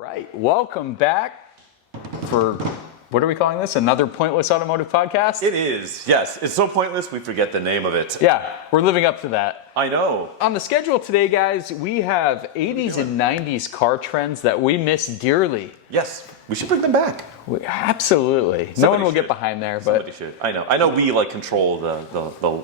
right, welcome back for, what are we calling this? Another Pointless Automotive podcast? It is, yes. It's so pointless we forget the name of it. Yeah, we're living up to that. I know. On the schedule today, guys, we have 80s and 90s car trends that we miss dearly. Yes, we should bring them back. Absolutely. Somebody no one will should. get behind there, but somebody should. I know we like control the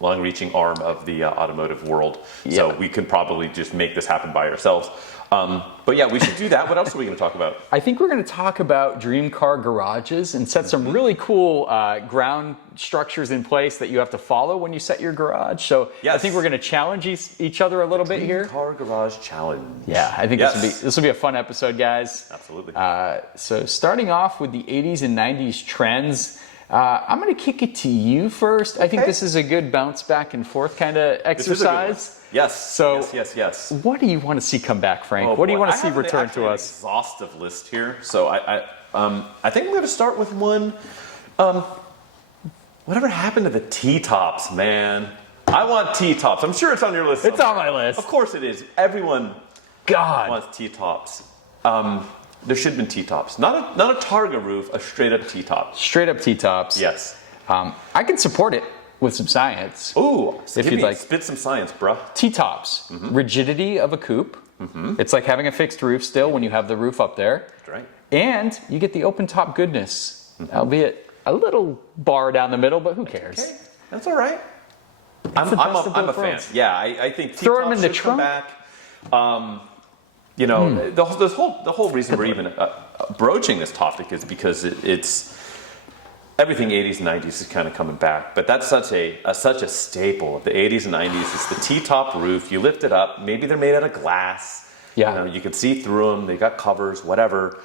long-reaching arm of the automotive world, so we can probably just make this happen by ourselves. But yeah, we should do that. What else are we going to talk about? I think we're going to talk about dream car garages and set some really cool ground structures in place that you have to follow when you set your garage. So I think we're going to challenge each other a little bit here. Dream car garage challenge. Yeah, I think this will be a fun episode, guys. Absolutely. So starting off with the 80s and 90s trends, I'm going to kick it to you first. I think this is a good bounce back and forth kind of exercise. Yes. So, yes. What do you want to see come back, Frank? What do you want to see return to us? Exhaustive list here. So I think I'm going to start with one. Whatever happened to the T-tops, man? I want T-tops. I'm sure it's on your list. It's on my list. Of course it is. Everyone wants T-tops. There should have been T-tops. Not a Targa roof, a straight up T-top. Straight up T-tops. Yes. I can support it with some science. Ooh, if you'd like. Spit some science, bruh. T-tops. Rigidity of a coupe. It's like having a fixed roof still when you have the roof up there. That's right. And you get the open top goodness, albeit a little bar down the middle, but who cares? Okay. That's all right. I'm a fan. Yeah, I think T-tops throw them in the should trunk. Come back. You know, the whole reason we're even broaching this topic is because it's everything 80s and 90s is kind of coming back. But that's such a staple of the 80s and 90s is the T-top roof. You lift it up. Maybe they're made out of glass. Yeah. You can see through them. They got covers, whatever.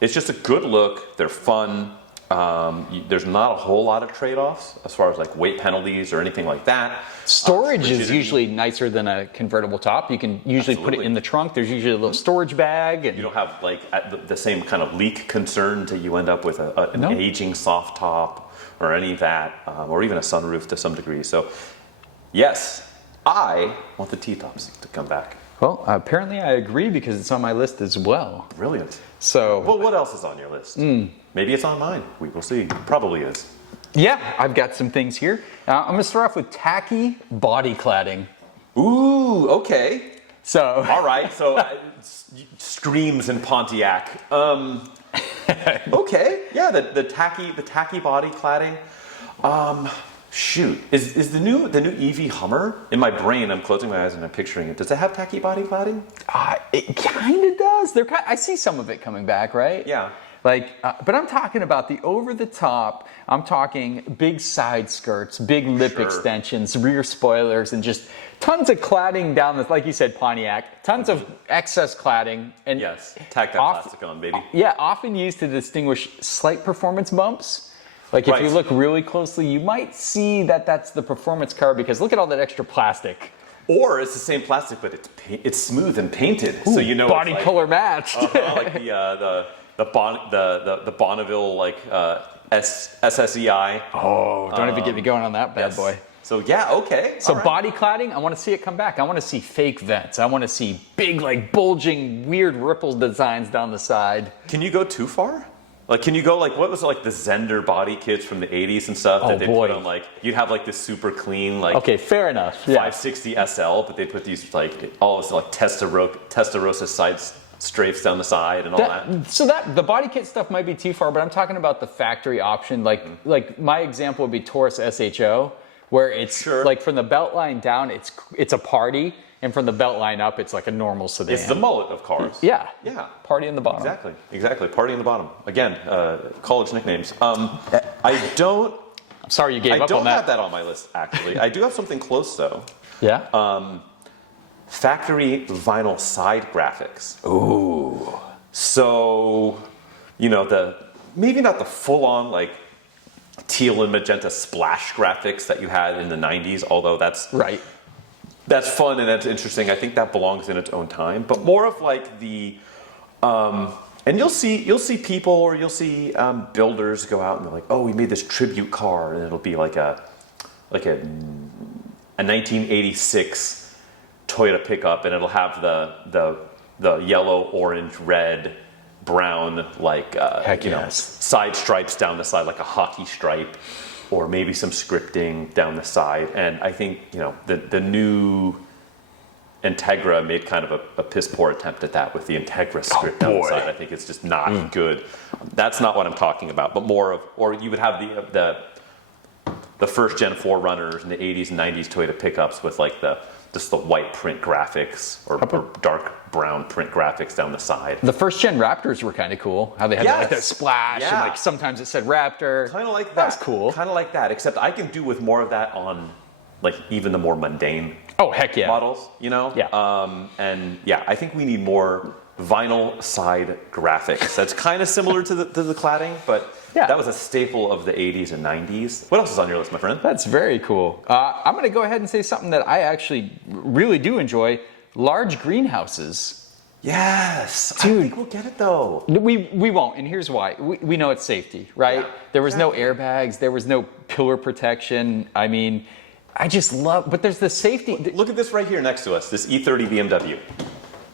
It's just a good look. They're fun. There's not a whole lot of trade-offs as far as like weight penalties or anything like that. Storage is usually nicer than a convertible top. You can usually put it in the trunk. There's usually a little storage bag. And you don't have like the same kind of leak concern until you end up with an aging soft top or any of that, or even a sunroof to some degree. So yes, I want the T-tops to come back. Well, apparently I agree because it's on my list as well. Brilliant. So, well, what else is on your list? Maybe it's on mine. We will see. Probably is. Yeah, I've got some things here. I'm going to start off with Tacky body cladding. Ooh, okay. So, all right. So, screams in Pontiac. Okay. Yeah, the tacky body cladding. Shoot, is the new EV Hummer in my brain? I'm closing my eyes and I'm picturing it. Does it have tacky body cladding? It kind of does. I see some of it coming back, right? Yeah. But I'm talking about the over-the-top. I'm talking big side skirts, big lip extensions, rear spoilers, and just tons of cladding down the, like you said, Pontiac. Tons of excess cladding. And yes, tack that plastic on, baby. Yeah, often used to distinguish slight performance bumps. Like if you look really closely, you might see that that's the performance car because look at all that extra plastic. Or it's the same plastic, but it's smooth and painted, so you know body color matched. Like the Bonneville like SSEI. Oh, don't even get me going on that bad boy. So yeah, okay. So body cladding, I want to see it come back. I want to see fake vents. I want to see big, like bulging, weird ripple designs down the side. Can you go too far? Like, can you go like, what was it, like the Zender body kits from the 80s and stuff that they put on, like, you'd have like this super clean, like, okay, fair enough. Yeah. 560 SL, but they put these like, all this like Testarossa side strafes down the side and all that. So the body kit stuff might be too far, but I'm talking about the factory option. Like my example would be Taurus SHO, where it's like from the belt line down, it's a party. And from the belt line up, it's like a normal sedan. It's the mullet of cars. Yeah. Yeah. Party in the bottom. Exactly. Party in the bottom. Again, college nicknames. I don't... I'm sorry you gave up on that. I don't have that on my list, actually. I do have something close, though. Yeah? Factory vinyl side graphics. Ooh. So, you know, maybe not the full-on, like, teal and magenta splash graphics that you had in the 90s, although that's... Right. That's fun and that's interesting. I think that belongs in its own time. But more of like the, and you'll see people or you'll see builders go out and they're like, oh, we made this tribute car, and it'll be like a 1986 Toyota pickup, and it'll have the the yellow, orange, red, brown, like Heck you know, yes. side stripes down the side, like a hockey stripe, or maybe some scripting down the side. And I think, you know, the new Integra made kind of a piss poor attempt at that with the Integra script down the boy. side. I think it's just not good. That's not what I'm talking about, but more of, or you would have the first gen 4Runners in the 80s and 90s Toyota pickups with like just the white print graphics or dark brown print graphics down the side. The first gen Raptors were kind of cool. How they had like that splash and like sometimes it said Raptor. Kind of like that. That's cool. Kind of like that, except I can do with more of that on like even the more mundane Oh, heck yeah. models, you know? Yeah. And yeah, I think we need more vinyl side graphics. That's kind of similar to the cladding, but yeah. That was a staple of the 80s and 90s. What else is on your list, my friend? That's very cool. I'm going to go ahead and say something that I actually really do enjoy. Large greenhouses. Yes. Dude. I think we'll get it though. We won't, and here's why. We know it's safety, right? Yeah, there was no airbags. There was no pillar protection. I mean, I just love, but there's the safety. Look at this right here next to us, this E30 BMW.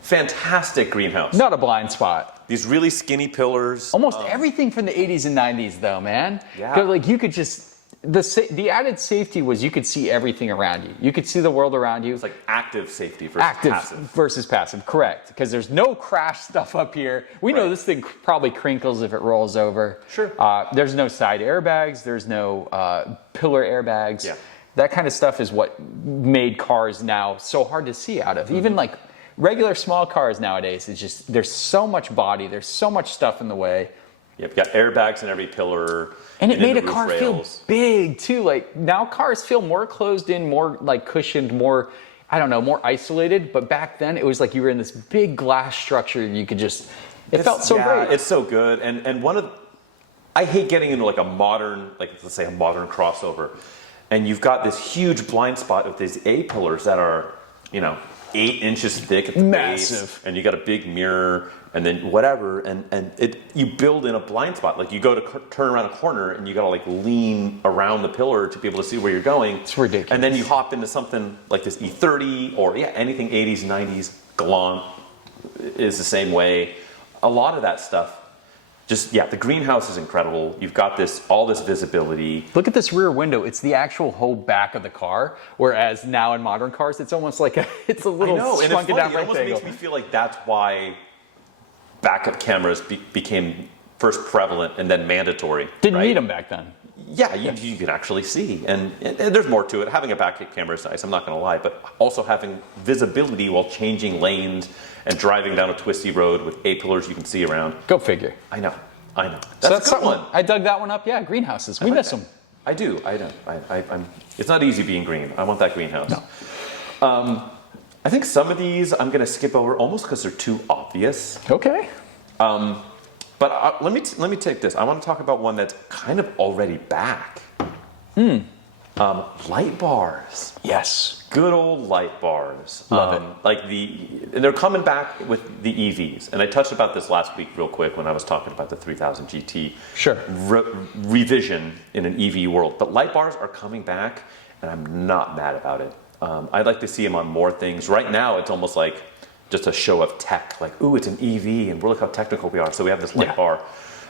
Fantastic greenhouse. Not a blind spot. These really skinny pillars. Almost everything from the 80s and 90s, though, man. Yeah. 'Cause, like, you could just, the added safety was you could see everything around you. You could see the world around you. It's like active safety versus passive. Correct. Because there's no crash stuff up here. We know this thing probably crinkles if it rolls over. Sure. There's no side airbags. There's no pillar airbags. Yeah. That kind of stuff is what made cars now so hard to see out of. Mm-hmm. Even like regular small cars nowadays, it's just, there's so much body, there's so much stuff in the way. You've got airbags in every pillar. And it made in a the car roof feel rails. big too. Like now cars feel more closed in, more like cushioned, more, I don't know, more isolated. But back then it was like you were in this big glass structure. You could just, it felt so great. It's so good. And I hate getting into like a modern, like let's say a modern crossover. And you've got this huge blind spot with these A-pillars that are, you know, 8 inches thick at the Massive. base, and you got a big mirror, and then whatever, and you build in a blind spot. Like you go to turn around a corner, and you got to like lean around the pillar to be able to see where you're going. It's ridiculous. And then you hop into something like this E30 or anything 80s, 90s. Galant is the same way. A lot of that stuff. Just, the greenhouse is incredible. You've got all this visibility. Look at this rear window. It's the actual whole back of the car. Whereas now in modern cars, it's almost like it's a little I know, and it's shrunken funny. down It almost makes me feel like that's why backup cameras became first prevalent and then mandatory. Didn't need them back then. Yeah, you can actually see. And there's more to it. Having a backup camera is nice, I'm not going to lie. But also having visibility while changing lanes and driving down a twisty road with A-pillars you can see around. Go figure. I know. That's a good one. I dug that one up. Yeah, greenhouses. We miss them. I do. It's not easy being green. I want that greenhouse. No. I think some of these I'm going to skip over almost because they're too obvious. Okay. But let me take this. I want to talk about one that's kind of already back. Light bars. Yes. Good old light bars. Love it. And they're coming back with the EVs. And I touched about this last week real quick when I was talking about the 3000 GT Sure. revision in an EV world. But light bars are coming back, and I'm not mad about it. I'd like to see them on more things. Right now, it's almost like just a show of tech. Like, ooh, it's an EV, and look how technical we are. So we have this light bar.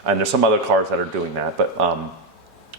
And there's some other cars that are doing that. But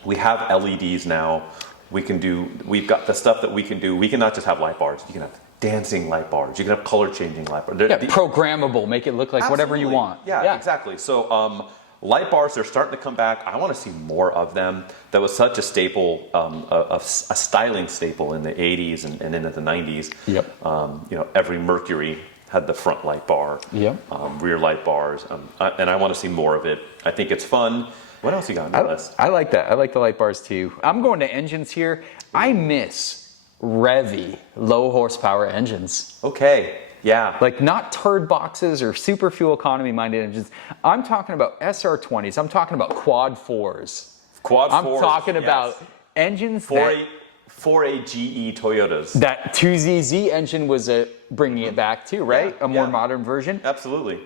we have LEDs now. We've got the stuff that we can do. We can not just have light bars. You can have dancing light bars. You can have color changing light bars. Programmable. Make it look like whatever you want. Yeah, exactly. So light bars, they're starting to come back. I want to see more of them. That was such a staple, a styling staple in the 80s and into the 90s. Yep. Every Mercury had the front light bar. Yep. Rear light bars. And I want to see more of it. I think it's fun. What else you got on your list? I like that. I like the light bars too. I'm going to engines here. I miss Revy low horsepower engines. Okay. Yeah. Like not turd boxes or super fuel economy minded engines. I'm talking about SR20s. I'm talking about quad 4s. I'm talking about engines for a GE Toyotas. That 2ZZ engine was bringing it back too, right? A more modern version. Absolutely.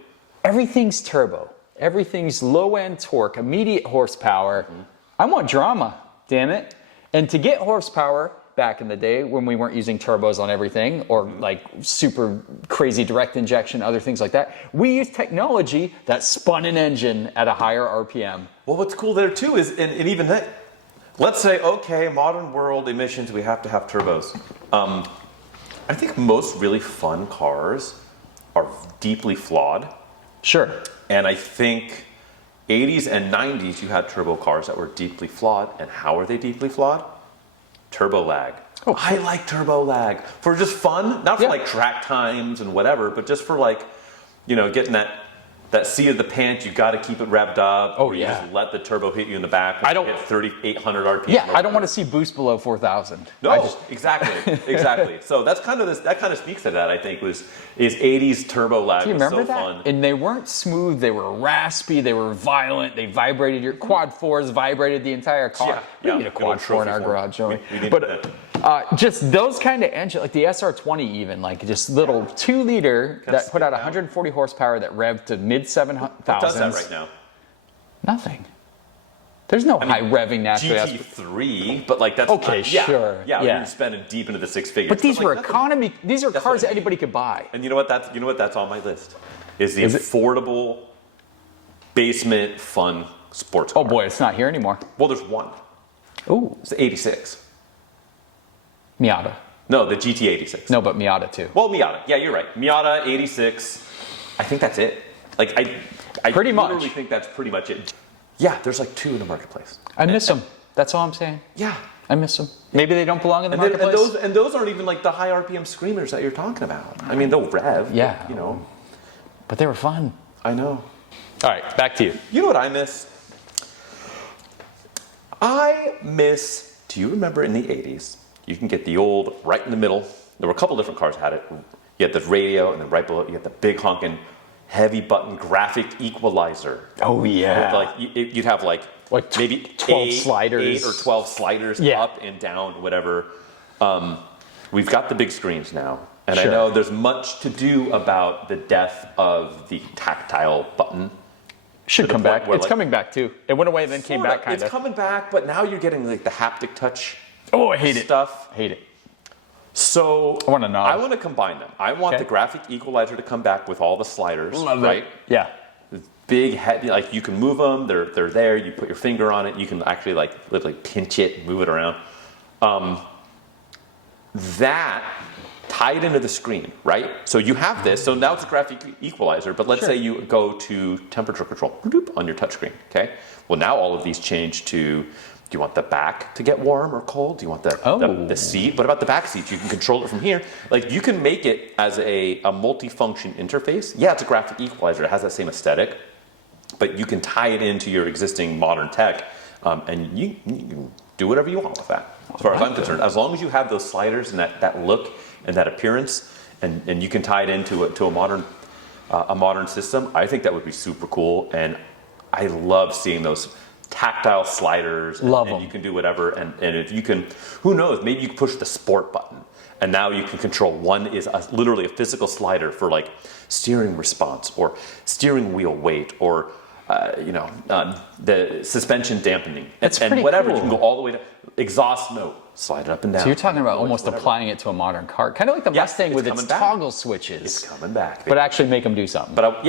Everything's turbo. Everything's low-end torque, immediate horsepower. I want drama, damn it. And to get horsepower, back in the day when we weren't using turbos on everything or like super crazy direct injection, other things like that. We used technology that spun an engine at a higher RPM. Well, what's cool there too is, and even that, let's say, okay, modern world emissions, we have to have turbos. I think most really fun cars are deeply flawed. Sure. And I think 80s and 90s, you had turbo cars that were deeply flawed. And how are they deeply flawed? Turbo lag. Oh, I like turbo lag for just fun, not for like track times and whatever, but just for like, you know, getting that seat of the pants. You got to keep it revved up. Oh, you yeah. Just let the turbo hit you in the back. When you hit 3,800 RPM. Yeah, I don't want to see boost below 4,000. No, exactly. So that's kind of that kind of speaks to that. I think is 80s turbo lag. Do you was remember so that? fun. And they weren't smooth. They were raspy. They were violent. They vibrated. Your quad fours vibrated the entire car. We need a quad four in our garage, don't we? need But just those kind of engines, like the SR20 even, like just little 2-liter that put out 140 horsepower that revved to mid 7,000s. What does that right now? Nothing. There's no high revving naturally. GT3, but like that's okay, sure. Yeah, you're spending deep into the six figures. But these were economy. These are cars that anybody could buy. And you know what? That's on my list. Is the affordable basement fun sports car. Oh boy, it's not here anymore. Well, there's one. Ooh, It's the 86. Miata. No, the GT86. No, but Miata too. Well, Miata. Yeah, you're right. Miata 86. I think that's it. Like I pretty much. literally think that's pretty much it. Yeah, there's like two in the marketplace. I miss them. That's all I'm saying. Yeah. I miss them. Maybe they don't belong in the marketplace. And those aren't even like the high RPM screamers that you're talking about. I mean, they'll rev. Yeah. But, you know. But they were fun. I know. All right, back to you. You know what I miss? Do you remember in the 80s, you can get the old, right in the middle, there were a couple different cars that had it. You had the radio, and then right below it, you had the big honking, heavy button graphic equalizer. Oh, yeah. Like you'd have like maybe 12 sliders. 8 or 12 sliders up and down, whatever. We've got the big screens now. And I know there's much to do about the death of the tactile button. Should come back. It's coming back too. It went away and then came back kind of. It's coming back, but now you're getting like the haptic touch. Oh, I hate stuff. Hate it. So I want to nod. I want to combine them. I want the graphic equalizer to come back with all the sliders. Love right? it. Yeah. Big head, like you can move them. They're there. You put your finger on it. You can actually like literally pinch it, move it around. That tied into the screen, right? So you have this. So now it's a graphic equalizer. But let's say you go to temperature control on your touchscreen. Okay. Well, now all of these change to. Do you want the back to get warm or cold? Do you want the seat? What about the back seats? You can control it from here. Like you can make it as a multi-function interface. Yeah, it's a graphic equalizer. It has that same aesthetic, but you can tie it into your existing modern tech, and you can do whatever you want with that. As far as I'm concerned, as long as you have those sliders and that look and that appearance, and you can tie it into a modern system, I think that would be super cool. And I love seeing those tactile sliders, and you can do whatever, and if you can, who knows, maybe you can push the sport button, and now you can control one is literally a physical slider for like steering response or steering wheel weight or the suspension dampening and whatever. Cool. You can go all the way to exhaust note, slide it up and down. So you're talking about almost applying it to a modern car, kind of like the Mustang with its toggle switches. It's coming back, baby. But actually make them do something. But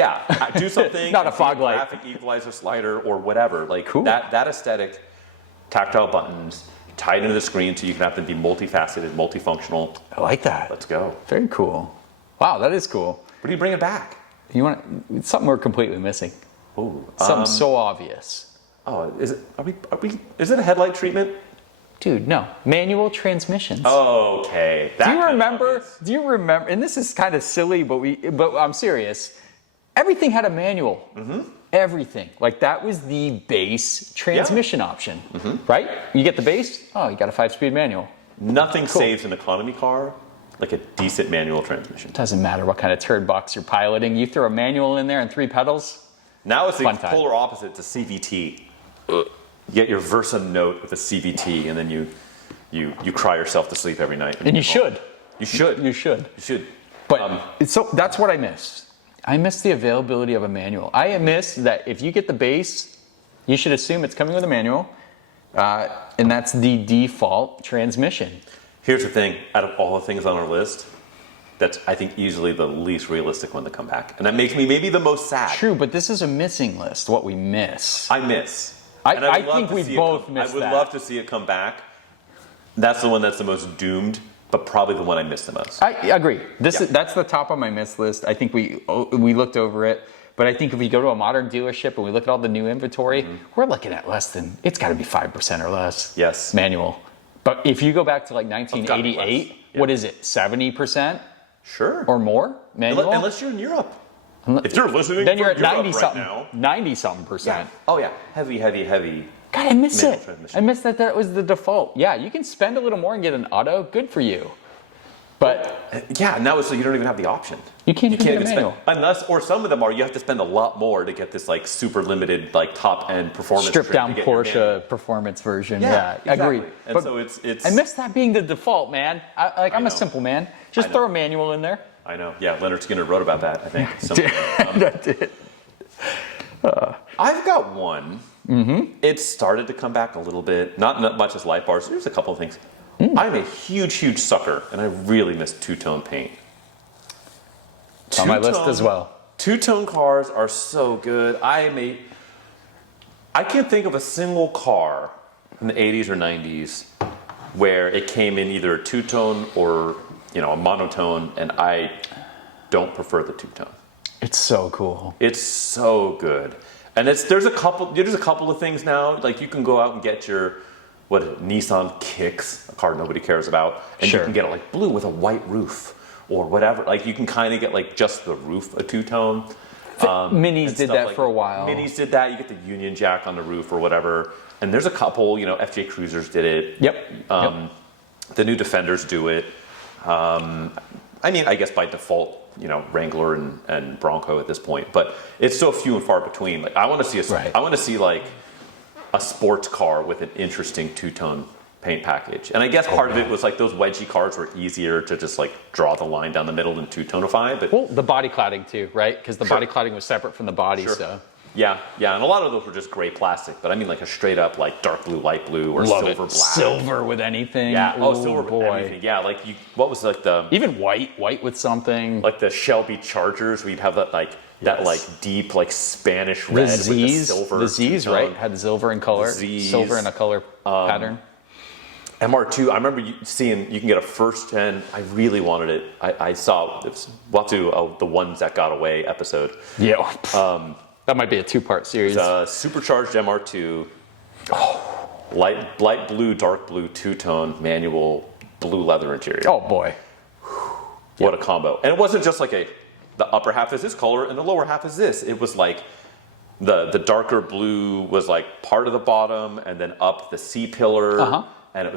do something. Not a fog light, graphic equalizer slider or whatever. Like that aesthetic, tactile buttons tied into the screen, so you can have them be multifaceted, multifunctional. I like that. Let's go. Very cool. Wow, that is cool. What do you bring it back? It's something we're completely missing. Ooh, something so obvious. Oh, is it? Are we? Is it a headlight treatment? Dude, no. Manual transmissions. Okay. Do you remember? And this is kind of silly, but I'm serious. Everything had a manual. Mm-hmm. Everything. Like that was the base transmission option, right? You get the base. Oh, you got a 5-speed manual. Nothing saves an economy car like a decent manual transmission. Doesn't matter what kind of turd box you're piloting. You throw a manual in there and 3 pedals. Now it's the polar opposite to CVT. You get your Versa Note with a CVT, and then you cry yourself to sleep every night. And you should. You should. You should. You should. But so that's what I miss. I miss the availability of a manual. I miss that if you get the base, you should assume it's coming with a manual, and that's the default transmission. Here's the thing: out of all the things on our list, that's I think easily the least realistic one to come back, and that makes me maybe the most sad. True, but this is a missing list. What we miss. I miss. I think we both missed that. I would love to see it come back. That's the one that's the most doomed, but probably the one I missed the most. I agree. That's the top of my miss list. I think we looked over it, but I think if we go to a modern dealership and we look at all the new inventory, we're looking at less than, it's got to be 5% or less. Yes. Manual. But if you go back to like 1988, Yeah. what is it? 70%? Sure. Or more manual? Unless you're in Europe. If you're listening then you're from at Europe 90 right something. now. 90 something percent. Yeah. Oh yeah. Heavy. God, I miss Manual it. transmission. I miss that was the default. Yeah, you can spend a little more and get an auto. Good for you. But Yeah, now so you don't even have the option. you can't even get a spend, manual. unless, or some of them are, you have to spend a lot more to get this like super limited, like top end performance. Stripped trim down to get your manual. Porsche performance version. Yeah, exactly. Agreed. And But so it's. I miss that being the default, man. I'm know. a simple man. Just I know. throw a manual in there. I know. Yeah, Leonard Skinner wrote about that. I think. That's it. I've got one. Mm-hmm. It started to come back a little bit. Not much as light bars. There's a couple of things. I'm a huge sucker, and I really miss two-tone paint. It's on my list as well. Two-tone cars are so good. I can't think of a single car in the 80s or 90s where it came in either a two-tone or a monotone, and I don't prefer the two-tone. It's so cool. It's so good. And there's a couple of things now. Like you can go out and get your Nissan Kicks, a car nobody cares about, and Sure. you can get it like blue with a white roof or whatever. Like you can kind of get like just the roof a two-tone. Minis and did stuff that like for a while. Minis did that. You get the Union Jack on the roof or whatever. And there's a couple. FJ Cruisers did it. Yep. The new Defenders do it. I guess by default, Wrangler and Bronco at this point, but it's so few and far between. Like I want to see Right. I want to see like a sports car with an interesting two-tone paint package. And I guess part of it was like those wedgie cars were easier to just like draw the line down the middle and two-tonify. But Well, the body cladding too, right? Because the Sure. body cladding was separate from the body, Sure. so. yeah, and a lot of those were just gray plastic. But I mean like a straight up like dark blue, light blue, or Love silver it. black. Silver with anything. Yeah. Oh, Silver boy. anything. Yeah, like what was like the Even white with something. like the Shelby Chargers, where you'd have that like deep like Spanish The red with the Z's, silver. the Z's, two-tone. right? Had silver in color, Z's. silver in a color pattern. MR2. I remember seeing you can get a first gen. I really wanted it. I saw it. We'll have to the ones that got away episode. Yeah, that might be a two-part series. Supercharged MR2. Light blue, dark blue, two-tone manual blue leather interior. Oh boy, What a combo! And it wasn't just like the upper half is this color and the lower half is this. It was like the darker blue was like part of the bottom, and then up the C pillar. And it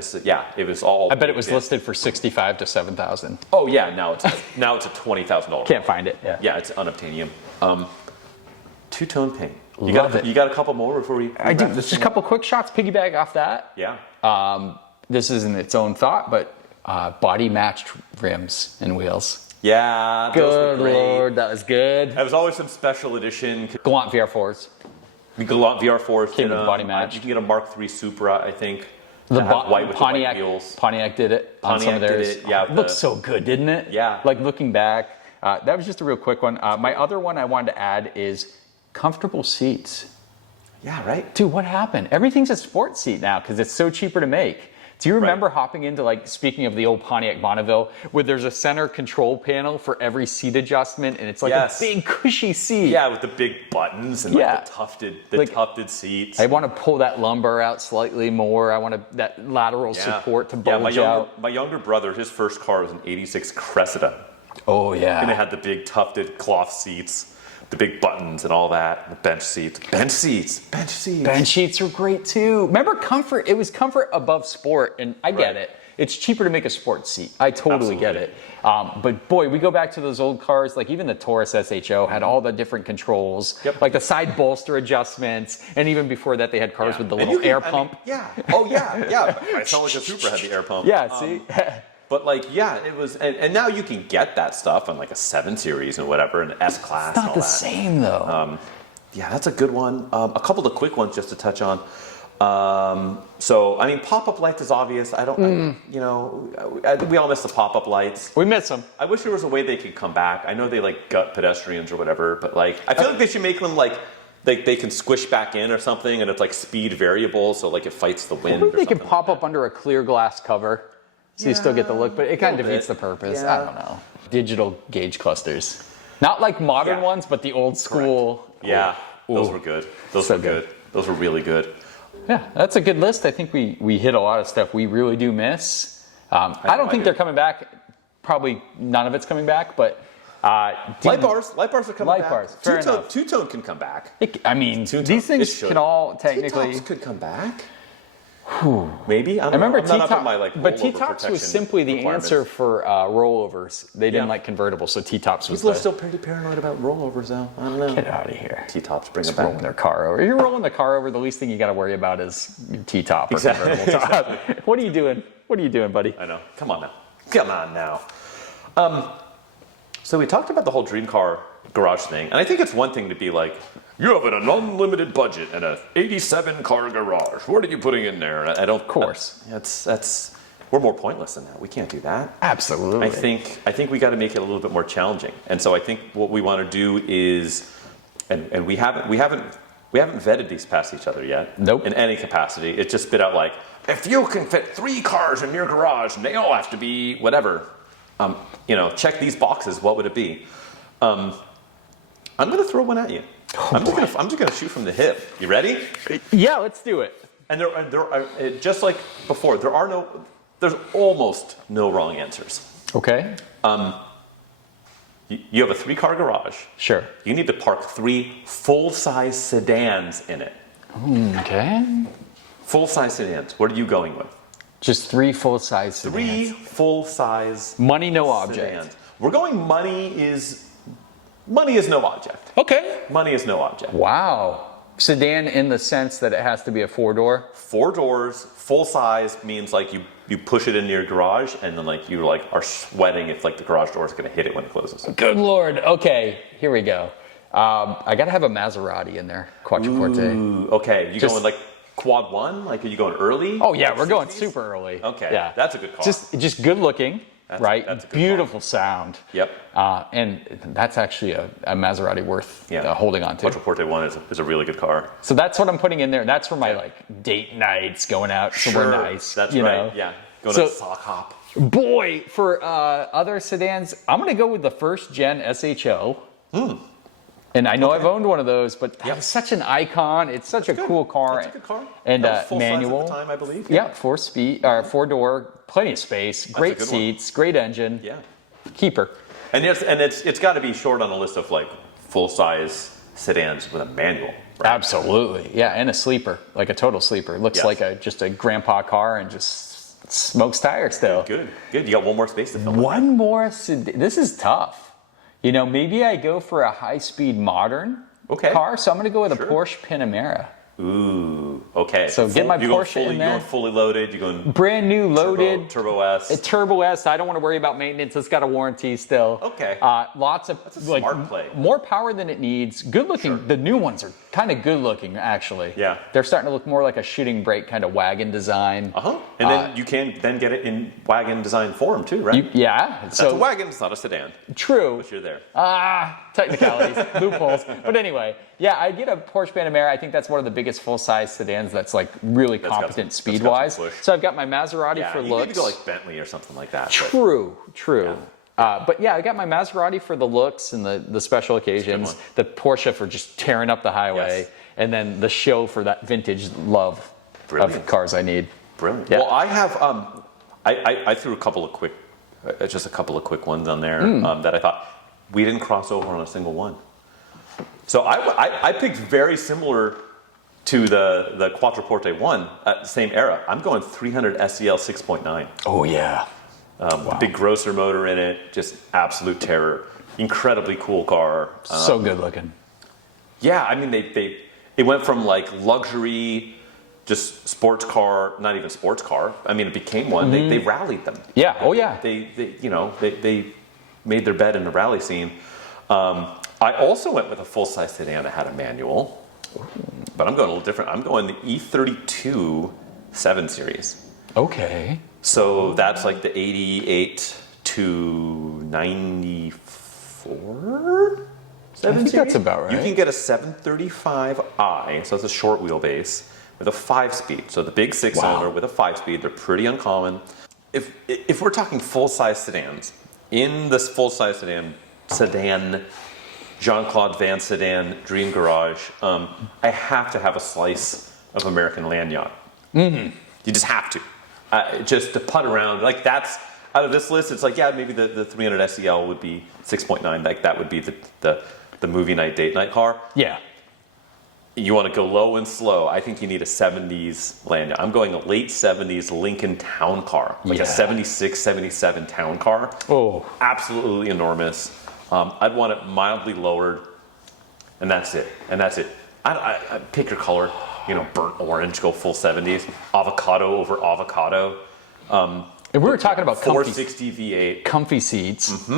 was all. I bet it was listed for $65,000 to $7,000. Oh yeah, now it's a $20,000. Can't find it. Yeah, it's unobtainium. Two-tone paint. Love it. You got a couple more before we? I do. wrap this Just a thing couple quick shots, piggyback off that. up? Yeah. This isn't its own thought, but body matched rims and wheels. Yeah. Those were Good great. lord, that was good. There was always some special edition. Gallant VR4s. Gallant VR4s. Came with body match. You can get a Mark III Supra, I think. The that has white with the white Pontiac, wheels. Pontiac did it on some of Pontiac did theirs. it, yeah, It looked so good, didn't it? Yeah. Like looking back, that was just a real quick one. My other one I wanted to add is comfortable seats. Yeah, right. Dude, what happened? Everything's a sports seat now because it's so cheaper to make. Do you remember hopping into, like, speaking of the old Pontiac Bonneville, where there's a center control panel for every seat adjustment, and it's like Yes. a big cushy seat. Yeah, with the big buttons and Yeah. like the tufted seats. I want to pull that lumbar out slightly more. I want that lateral support to bulge out. My younger brother, his first car was an '86 Cressida, Oh yeah. and it had the big tufted cloth seats, the big buttons and all that, the bench seats. Bench seats. Bench sheets are great too. Remember comfort? It was comfort above sport, and I get it. It's cheaper to make a sports seat. I totally get it. But boy, we go back to those old cars, like even the Taurus SHO had all the different controls, like the side bolster adjustments, and even before that they had cars with the little air pump. Oh yeah. I felt like a Supra had the air pump. Yeah, see? But like, yeah, it was, and now you can get that stuff on like a 7 Series and whatever, an S Class. It's not and all the that. same though. Yeah, that's a good one. A couple of quick ones just to touch on. So I mean, pop-up lights is obvious. I don't, we all miss the pop-up lights. We miss them. I wish there was a way they could come back. I know they like gut pedestrians or whatever, but like I feel like they should make them like they can squish back in or something, and it's like speed variable, so like it fights the wind. Maybe they could pop up under a clear glass cover, so you still get the look, but it kind of defeats the purpose. Yeah. I don't know. Digital gauge clusters, not like modern ones, but the old school. Yeah, those Ooh. were good. Those So were good. Those were really good. Yeah, that's a good list. I think we hit a lot of stuff we really do miss. I don't think they're coming back. Probably none of it's coming back, but Light bars are coming Light back. bars, fair enough. Two-tone can come back. I mean, Two-tone. these things It can all technically. T-tops could come back. Maybe. I remember T-top, but T-tops was simply the answer for rollovers. They didn't like convertibles, so T-tops was People are still pretty paranoid about rollovers, though. I don't know. Get out of here. T-tops, bring Just them rolling back. their car over. If you're rolling the car over, the least thing you got to worry about is T-top or Exactly. convertible top. What are you doing? What are you doing, buddy? I know. Come on now. So we talked about the whole dream car garage thing, and I think it's one thing to be like, you have an unlimited budget and a 87 car garage. What are you putting in there? And I don't. Of course. That's we're more pointless than that. We can't do that. Absolutely. I think we got to make it a little bit more challenging. And so I think what we want to do is, and we haven't vetted these past each other yet. Nope. In any capacity, it just spit out like, if you can fit 3 cars in your garage and they all have to be whatever, check these boxes. What would it be? I'm going to throw one at you. I'm just gonna shoot from the hip. You ready? Yeah, let's do it. And there are just like before. There's almost no wrong answers. Okay. You have a 3-car garage. Sure. You need to park 3 full-size sedans in it. Okay. Full-size sedans. What are you going with? Just 3 full-size sedans. 3 full-size Money, no object. sedans. We're going money is no object. Okay. Money is no object. Wow. Sedan in the sense that it has to be a 4-door? 4 doors, full size means like you push it into your garage and then like you are sweating if like the garage door is going to hit it when it closes. Good Lord. Okay, here we go. I got to have a Maserati in there. Quattroporte. Ooh, okay. You going like quad 1? Like are you going early? Oh yeah, Like we're going 60s? super early. Okay, Yeah. that's a good car. Just good looking, right? that's a good Beautiful sound. Yep. And that's actually a Maserati worth holding on to. Quattroporte 1 is a really good car. So that's what I'm putting in there. That's for my like date nights, going out somewhere nice. That's you right. know? Yeah. Going So- to sock hop. Boy, for other sedans, I'm going to go with the first gen SHO. And I know I've owned one of those, but that's such an icon. It's such a cool car. That's a good car. And That was full size manual. at the time, I believe. Yeah, 4-door, plenty of space, great good one. seats, great engine. Yeah. Keeper. And it's got to be short on the list of like full size sedans with a manual. Right? Absolutely. Yeah, and a sleeper, like a total sleeper. Looks Yes. like just a grandpa car and just smokes tires still. Good. You got one more space to fill. One more sedan. This is tough. Maybe I go for a high-speed modern car, so I'm going to go with a Porsche Panamera. Ooh, okay. So get my Porsche in there. You're going fully loaded. You're going Brand new, loaded. Turbo S. A Turbo S. I don't want to worry about maintenance. It's got a warranty still. Okay. Lots of That's a smart play. More power than it needs. Good looking. Sure. The new ones are kind of good looking, actually. Yeah. They're starting to look more like a shooting brake kind of wagon design. And then you can then get it in wagon design form too, right? Yeah. That's a wagon. It's not a sedan. True. But you're there. Technicalities, loopholes. But anyway, yeah, I get a Porsche Panamera. I think that's one of the biggest full-size sedans that's like really competent speed-wise. So I've got my Maserati for you looks. maybe go like Bentley or something like that. True. But yeah, I got my Maserati for the looks and the special occasions. The Porsche for just tearing up the highway. Yes. And then the show for that vintage love of cars I need. Brilliant. Yeah. Well, I have I threw a couple of quick ones on there that I thought we didn't cross over on a single one. So I picked very similar to the Quattroporte 1 at the same era. I'm going 300 SEL 6.9. Oh yeah. Big grosser motor in it, just absolute terror. Incredibly cool car. So good looking. Yeah, I mean it went from like luxury, just sports car, not even sports car. I mean, it became one. They rallied them. Yeah. Oh yeah. They made their bed in the rally scene. I also went with a full-size sedan that had a manual. but I'm going a little different. I'm going the E32 7 Series. Okay. So that's like the 88 to 94 7 I think Series? that's about right. You can get a 735i, so that's a short wheelbase, with a 5-speed. So the big 6-cylinder with a 5-speed, they're pretty uncommon. If we're talking full-size sedans, in this full-size sedan, Jean-Claude Van sedan, Dream Garage, I have to have a slice of American land yacht. Mm-hmm. You just have to. Just to putt around, like that's, out of this list, it's like, yeah, maybe the 300 SEL would be 6.9, like that would be the movie night, date night car. Yeah. You want to go low and slow, I think you need a 70s land yacht. I'm going a late 70s Lincoln town car, like a 76, 77 town car. Oh. Absolutely enormous. I'd want it mildly lowered, and that's it. I pick your color, burnt orange, go full 70s, avocado over avocado. And we were talking about 460 V8, comfy seats,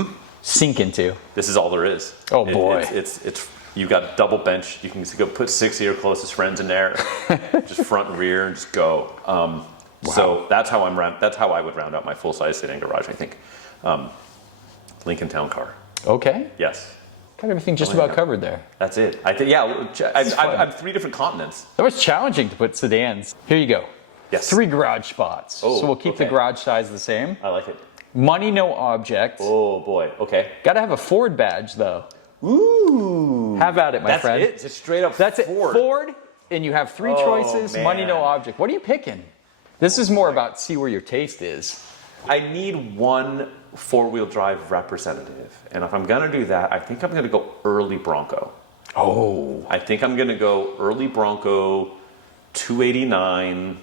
sink into. This is all there is. Oh boy, it's you've got double bench. You can go put 6 of your closest friends in there, just front and rear, and just go. Wow. So that's how I would round out my full size sedan garage. I think Lincoln Town Car. Okay. Yes. Got everything just about covered there. That's it. I think. Yeah. I'm 3 different continents. That was challenging to put sedans. Here you go. Yes. 3 garage spots. Oh, so we'll keep the garage size the same. I like it. Money, no object. Oh boy. Okay. Got to have a Ford badge though. Ooh. Have at it, my friend. That's it. Just straight up. That's Ford. it. Ford, and you have 3 choices. Man. Money, no object. What are you picking? This is more about see where your taste is. I need one 4-wheel drive representative, and if I'm gonna do that, I think I'm gonna go early Bronco. Oh. I think I'm gonna go early Bronco, 289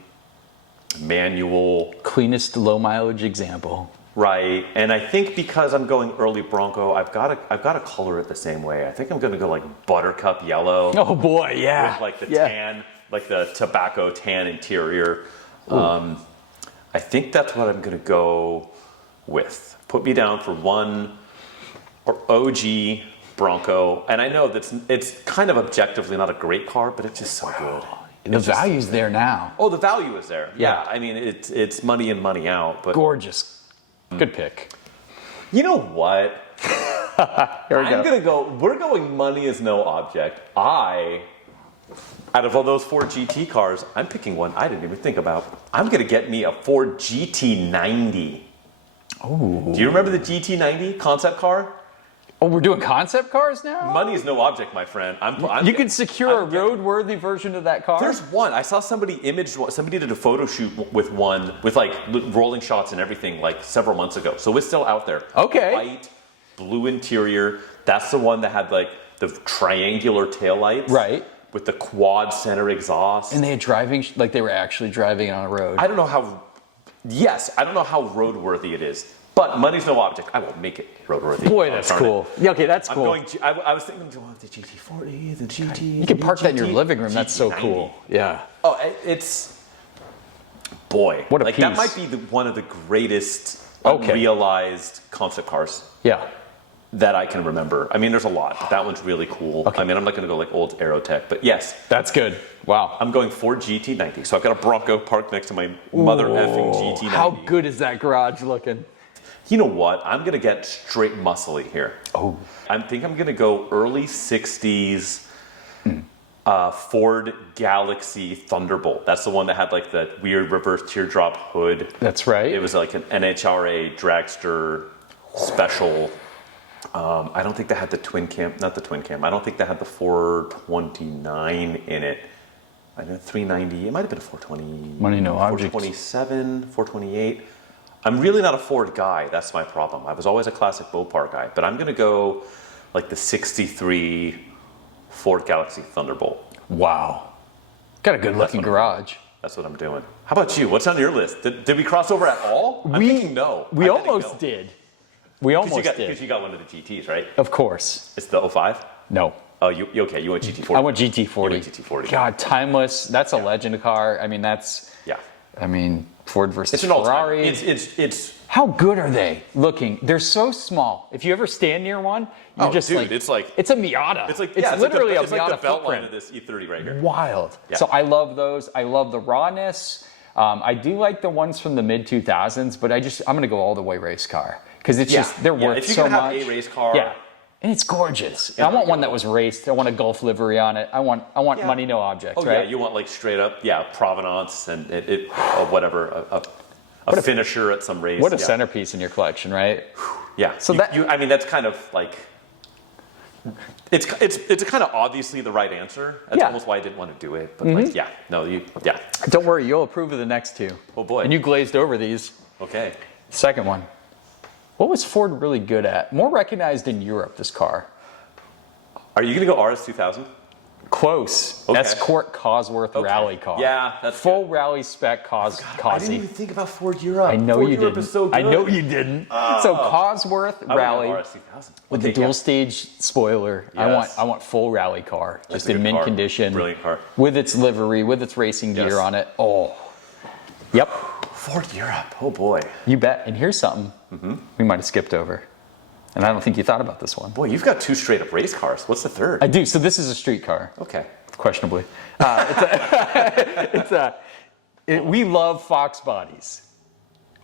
manual. Cleanest low mileage example. Right, and I think because I'm going early Bronco, I've got to color it the same way. I think I'm gonna go like buttercup yellow. Oh boy, yeah. With like the tan, like the tobacco tan interior. I think that's what I'm gonna go with. Put me down for one or OG Bronco, and I know it's kind of objectively not a great car, but it's just so good. The value's there now. Oh, the value is there. Yeah. I mean, it's money in, money out. But gorgeous. Good pick. You know what? Here we go. We're going money is no object. Out of all those Ford GT cars, I'm picking one I didn't even think about. I'm going to get me a Ford GT90. Oh. Do you remember the GT90 concept car? Oh, we're doing concept cars now? Money is no object, my friend. You can secure a roadworthy version of that car? There's one. I saw somebody imaged one. Somebody did a photo shoot with one with like rolling shots and everything like several months ago. So it's still out there. Okay. White, blue interior. That's the one that had like the triangular taillights. Right. With the quad center exhaust. And they had driving, like they were actually driving on a road. I don't know how roadworthy it is. But money's no object. I will make it roadworthy. Boy, that's cool. Yeah, okay, that's cool. I was thinking, the GT40, the GT. You can park that in your living room. That's so cool. Yeah. Oh, it's what a piece. That might be one of the greatest realized concept cars. Yeah. That I can remember. I mean, there's a lot, but that one's really cool. Okay. I mean, I'm not going to go like old Aerotech, but yes. That's good. Wow. I'm going Ford GT90. So I've got a Bronco parked next to my mother effing GT90. How good is that garage looking? You know what? I'm going to get straight muscly here. Oh. I think I'm going to go early 60s Ford Galaxy Thunderbolt. That's the one that had like the weird reverse teardrop hood. That's right. It was like an NHRA dragster special. I don't think they had the twin cam, not the twin cam. I don't think they had the 429 in it. I know 390. It might have been a 420. Money, no object. 427, 428. I'm really not a Ford guy. That's my problem. I was always a classic Mopar guy, but I'm going to go like the 63 Ford Galaxy Thunderbolt. Wow. Got a good looking garage. That's what I'm doing. How about you? What's on your list? Did we cross over at all? I'm thinking no. We almost did. We almost did. Because you got one of the GTs, right? Of course. It's the 05? No. Oh, you okay? You went GT40. I went GT40. You went GT40. God, timeless. That's a legend car. I mean, Ford versus It's an all-time. Ferrari. It's How good are they looking? They're so small. If you ever stand near one, you're just dude, it's like it's a Miata. It's like it's literally a it's like Miata the belt line footprint. of this E30 right here. Wild. Yeah. So I love those. I love the rawness. I do like the ones from the mid 2000s, but I'm going to go all the way race car because it's just they're worth if you're so gonna much. have a race car, and it's gorgeous. I want one that was raced. I want a Gulf livery on it. I want money no objects. Oh right? yeah, you want like straight up, provenance and whatever, a finisher at some race. What a centerpiece in your collection, right? Yeah. So I mean, that's kind of like it's kind of obviously the right answer. That's almost why I didn't want to do it. But Don't worry, you'll approve of the next two. Oh boy. And you glazed over these. Okay. Second one. What was Ford really good at? More recognized in Europe, this car. Are you gonna go RS 2000? Close. Okay. Escort Cosworth rally car. Yeah, that's full good. rally spec I didn't Cosy. even think about Ford Europe. I know Ford you Europe didn't. Is so good. I know you didn't. So Cosworth I would rally go RS 2000 with the dual stage spoiler. Yes. I want full rally car, That's just a in good mint car. condition, Brilliant car. with its livery, with its racing Yes. gear on it. Oh, yep, Ford Europe. Oh boy. you bet. And here's something we might have skipped over, and I don't think you thought about this one. Boy, you've got two straight up race cars. What's the third? I do. So this is a street car. Okay. Questionably. We love Fox bodies.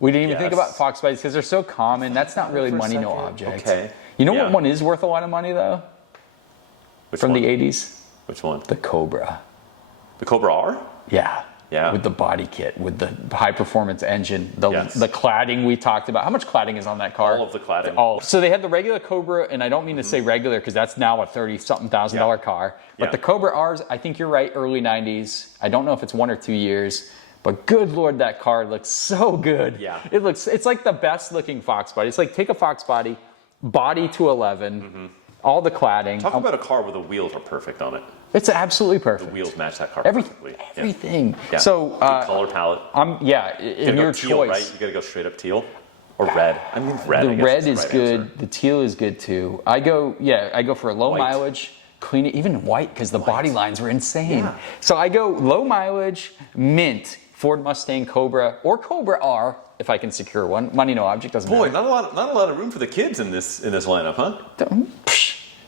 We didn't even think Yes. about Fox bodies because they're so common. That's not really For a money, no second. object. Okay. You know Yeah. what one is worth a lot of money though? Which From one? the 80s? Which one? The Cobra. The Cobra R? Yeah. Yeah. With the body kit, with the high performance engine, the Yes. cladding we talked about. How much cladding is on that car? All of the cladding. All. So they had the regular Cobra, and I don't mean to say regular because that's now a $30-something thousand Yeah. car. But Yeah. the Cobra R's, I think you're right, early 90s. I don't know if it's 1 or 2 years, but good Lord, that car looks so good. Yeah. It's like the best looking Fox body. It's like take a Fox body to 11, all the cladding. Talk about a car where the wheels are perfect on it. It's absolutely perfect. The wheels match that car Everything. perfectly. Everything. Yeah. So, Good color palette. in Gotta your go teal, choice. right? You gotta go straight up teal. Or red. I mean red. I The guess red is the is right good. answer. The teal is good too. I go for a low White. mileage, clean it, even white because the body lines were insane. Yeah. So I go low mileage, mint, Ford Mustang Cobra or Cobra R if I can secure one. Money no object doesn't Boy, matter. not a lot of room for the kids in this lineup, huh?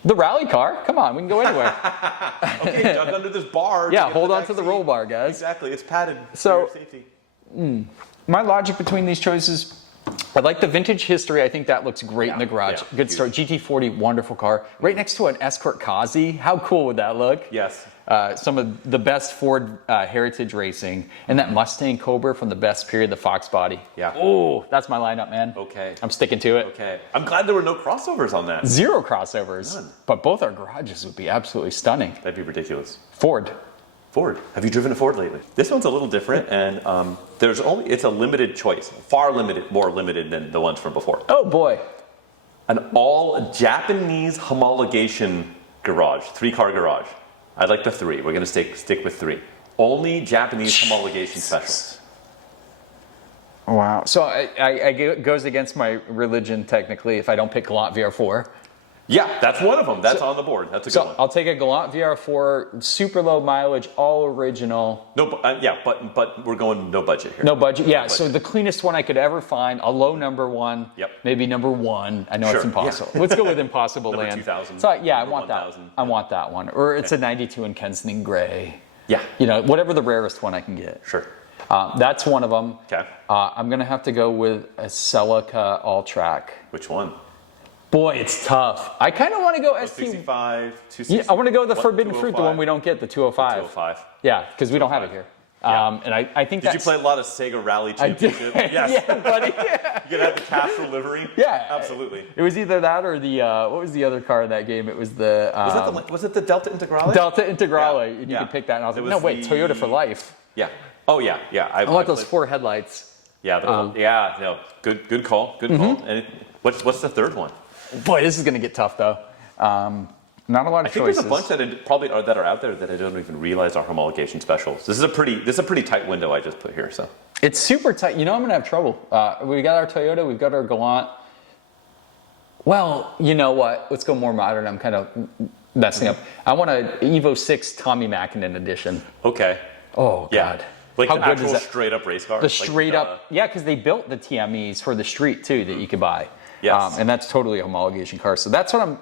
The rally car, come on, we can go anywhere. Okay, duck under this bar. Yeah, get hold on back to the seat. roll bar, guys. Exactly, it's padded So- for your safety. My logic between these choices, I like the vintage history. I think that looks great in the garage. yeah, Good start. GT40, wonderful car. Right next to an Escort Kazi. How cool would that look? Yes. Some of the best Ford heritage racing. And that Mustang Cobra from the best period, the Fox body. Yeah. Oh, that's my lineup, man. Okay. I'm sticking to it. Okay. I'm glad there were no crossovers on that. Zero crossovers. None. But both our garages would be absolutely stunning. That'd be ridiculous. Ford. Ford. Have you driven a Ford lately? This one's a little different, and it's a limited choice, more limited than the ones from before. Oh, boy. An all Japanese homologation garage, 3-car garage. I'd like the 3. We're gonna stick with 3. Only Japanese homologation specials. Wow. So it goes against my religion, technically, if I don't pick Galant VR4. Yeah, that's one of them. That's on the board. That's a good So one. I'll take a Galant VR4, super low mileage, all original. No, but we're going no budget here. No budget. Yeah, No so budget. the cleanest one I could ever find, a low number 1. Yep. Maybe number 1. I know Sure, it's impossible. Let's go with impossible Number land. 2000, So yeah, I number want 1000. that. I want that one. Or it's a 92 in Kensington Gray. Yeah. You know, whatever the rarest one I can get. Sure. That's one of them. Okay. I'm going to have to go with a Celica All-Track. Which one? Boy, it's tough. I kind of want to go ST. 65, 260. Yeah, I want to go with the What, Forbidden Fruit, the 205? one we don't get, the 205. 205. Yeah, because we don't have it here. Yeah. And I think Did you that's... play a lot of Sega Rally I did. Championship? Yes. Yeah, buddy. You could have the Castrol livery? Yeah. Absolutely. It was either that or the, what was the other car in that game? It was the... Was it the Delta Integrale? Delta Integrale. Yeah, And you yeah. could pick that. And I was It like, was no, wait, the- Toyota for life. Yeah. Oh, yeah, yeah. I want those 4 headlights. Yeah, no, good call, good call. And what's the third one? Boy, this is going to get tough, though. Not a lot of I think choices. there's a bunch that are out there that I don't even realize are homologation specials. This is a pretty tight window I just put here. So It's super tight. You know I'm going to have trouble. We got our Toyota. We've got our Galant. Well, you know what? Let's go more modern. I'm kind of messing up. I want an Evo 6 Tommy Mackinnon edition. okay, Oh, yeah, God. Like How the good actual is that? straight up race car. The straight up, yeah, because they built the TMEs for the street too that you could buy. Yes. And that's totally a homologation car. So that's what I'm,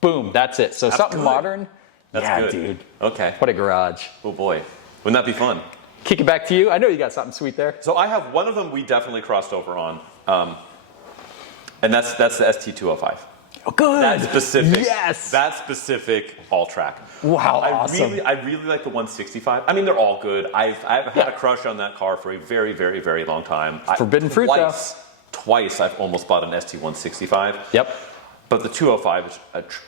boom, that's it. So something good. modern. That's yeah, good. dude. Okay. What a garage. Oh boy, wouldn't that be fun? Kick it back to you. I know you got something sweet there. So I have one of them we definitely crossed over on, and that's the ST205. Oh, good. That specific. Yes. That specific all track. Wow, awesome. I really like the 165. I mean, they're all good. I've had a crush on that car for a very, very, very long time. Forbidden fruit, Twice I've almost bought an ST165. Yep. But the 205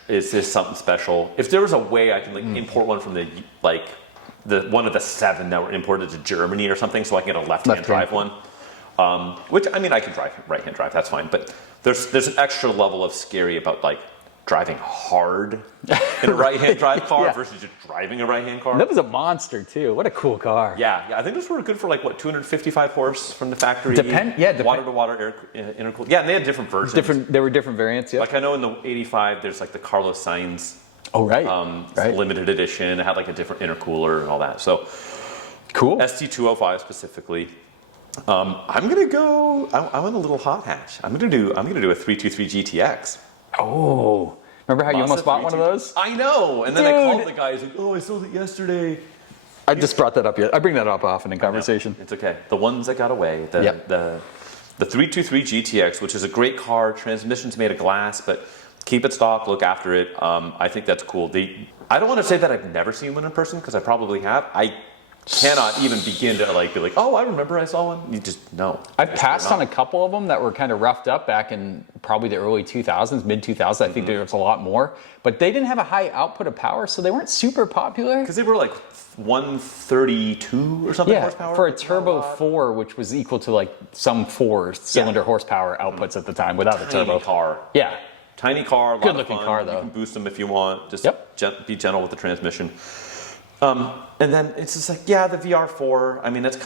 is something special. If there was a way I can import one from the one of the 7 that were imported to Germany or something, so I can get a left-hand drive one. Which, I mean, I can drive right-hand drive, that's fine. But there's an extra level of scary about driving hard in a right-hand drive car versus just driving a right-hand car. That was a monster too. What a cool car. Yeah, I think those were good for 255 horse from the factory. Water-to-water intercooled. Yeah, and they had different versions. There were different variants. Yeah. Like I know in the 85, there's the Carlos Sainz. Oh right. Right. Limited edition. It had a different intercooler and all that. So cool. ST205 specifically. I'm gonna go. I want a little hot hatch. I'm gonna do a 323 GTX. Oh, remember how you almost bought one of those? I know. And then I called the guy. He's like, "Oh, I sold it yesterday." I just brought that up yet. I bring that up often in conversation. It's okay. The ones that got away. The 323 GTX, which is a great car. Transmission's made of glass, but keep it stock. Look after it. I think that's cool. I don't want to say that I've never seen one in person because I probably have. I cannot even begin to be like, oh, I remember I saw one. You just know. I passed on a couple of them that were kind of roughed up back in probably the early 2000s, mid 2000s. I think there was a lot more, but they didn't have a high output of power, so they weren't super popular. Because they were 132 or something horsepower. For a turbo 4, which was equal to some 4-cylinder horsepower outputs at the time without the turbo. Tiny car. Yeah. Tiny car. Good looking car though. You can boost them if you want. Just be gentle with the transmission. And then it's just the VR4. I mean, that's you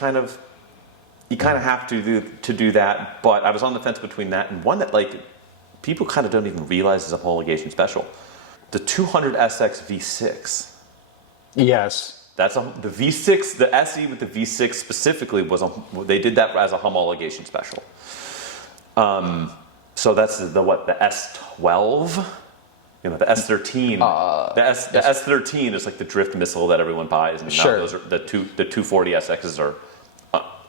kind of have to do that. But I was on the fence between that and one that people kind of don't even realize is a homologation special. The 200SX V6. Yes. That's the V6. The SE with the V6 specifically they did that as a homologation special. So that's the S12. The S13. The S13 is the drift missile that everyone buys, and now those are the 240 SXs are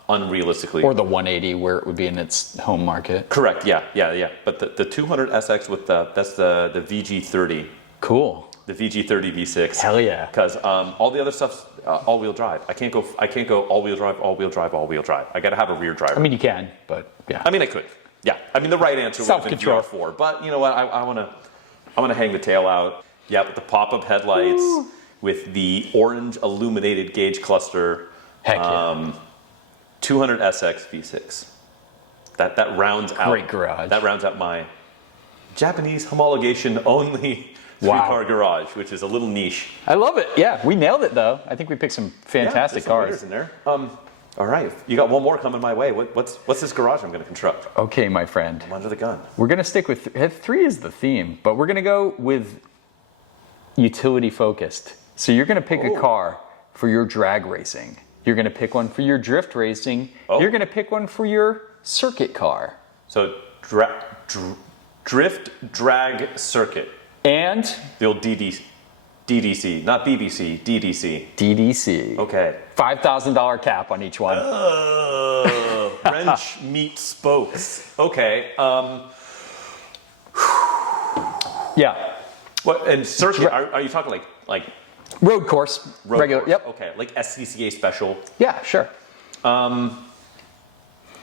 unrealistically. Or the 180, where it would be in its home market. Correct. Yeah. But the 200 SX with that's the VG30. Cool. The VG30 V6. Hell yeah. Because all the other stuff's all-wheel drive. I can't go all-wheel drive. I got to have a rear driver. I mean, you can, but yeah. I mean, I could. Yeah. I mean, the right answer would have been VR4. But you know what? I want to hang the tail out. Yeah, with the pop-up headlights, with the orange illuminated gauge cluster. Heck yeah. 200 SX V6. That rounds out. Great garage. That rounds out my Japanese homologation only three-car garage, which is a little niche. I love it. Yeah, we nailed it though. I think we picked some fantastic cars in there. All right, you got one more coming my way. What's this garage I'm going to construct? Okay, my friend. I'm under the gun. We're going to stick with 3 is the theme, but we're going to go with utility focused. So you're going to pick a car for your drag racing. You're going to pick one for your drift racing. You're going to pick one for your circuit car. So drift drag circuit. And the old DDC, not BBC, DDC. DDC. Okay. $5,000 cap on each one. Wrench meet spokes. Okay. Yeah. What and circuit? Are you talking like road course? Regular. Course. Yep. Okay. Like SCCA special. Yeah. Sure.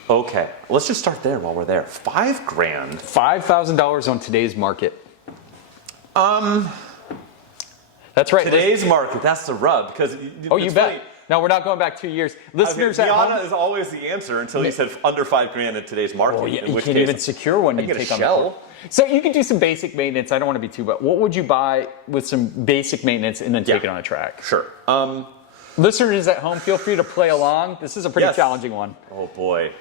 Okay. Let's just start there while we're there. $5,000. $5,000 on today's market. That's right. Today's market, that's the rub. Because you bet. No, we're not going back 2 years. Listeners at home, is always the answer until you said under $5,000 in today's market. Well, you can't even secure one. You take on the So you can do some basic maintenance. I don't want to be too bad. What would you buy with some basic maintenance and then take it on a track? Sure. Listeners at home, feel free to play along. This is a pretty challenging one. Oh boy.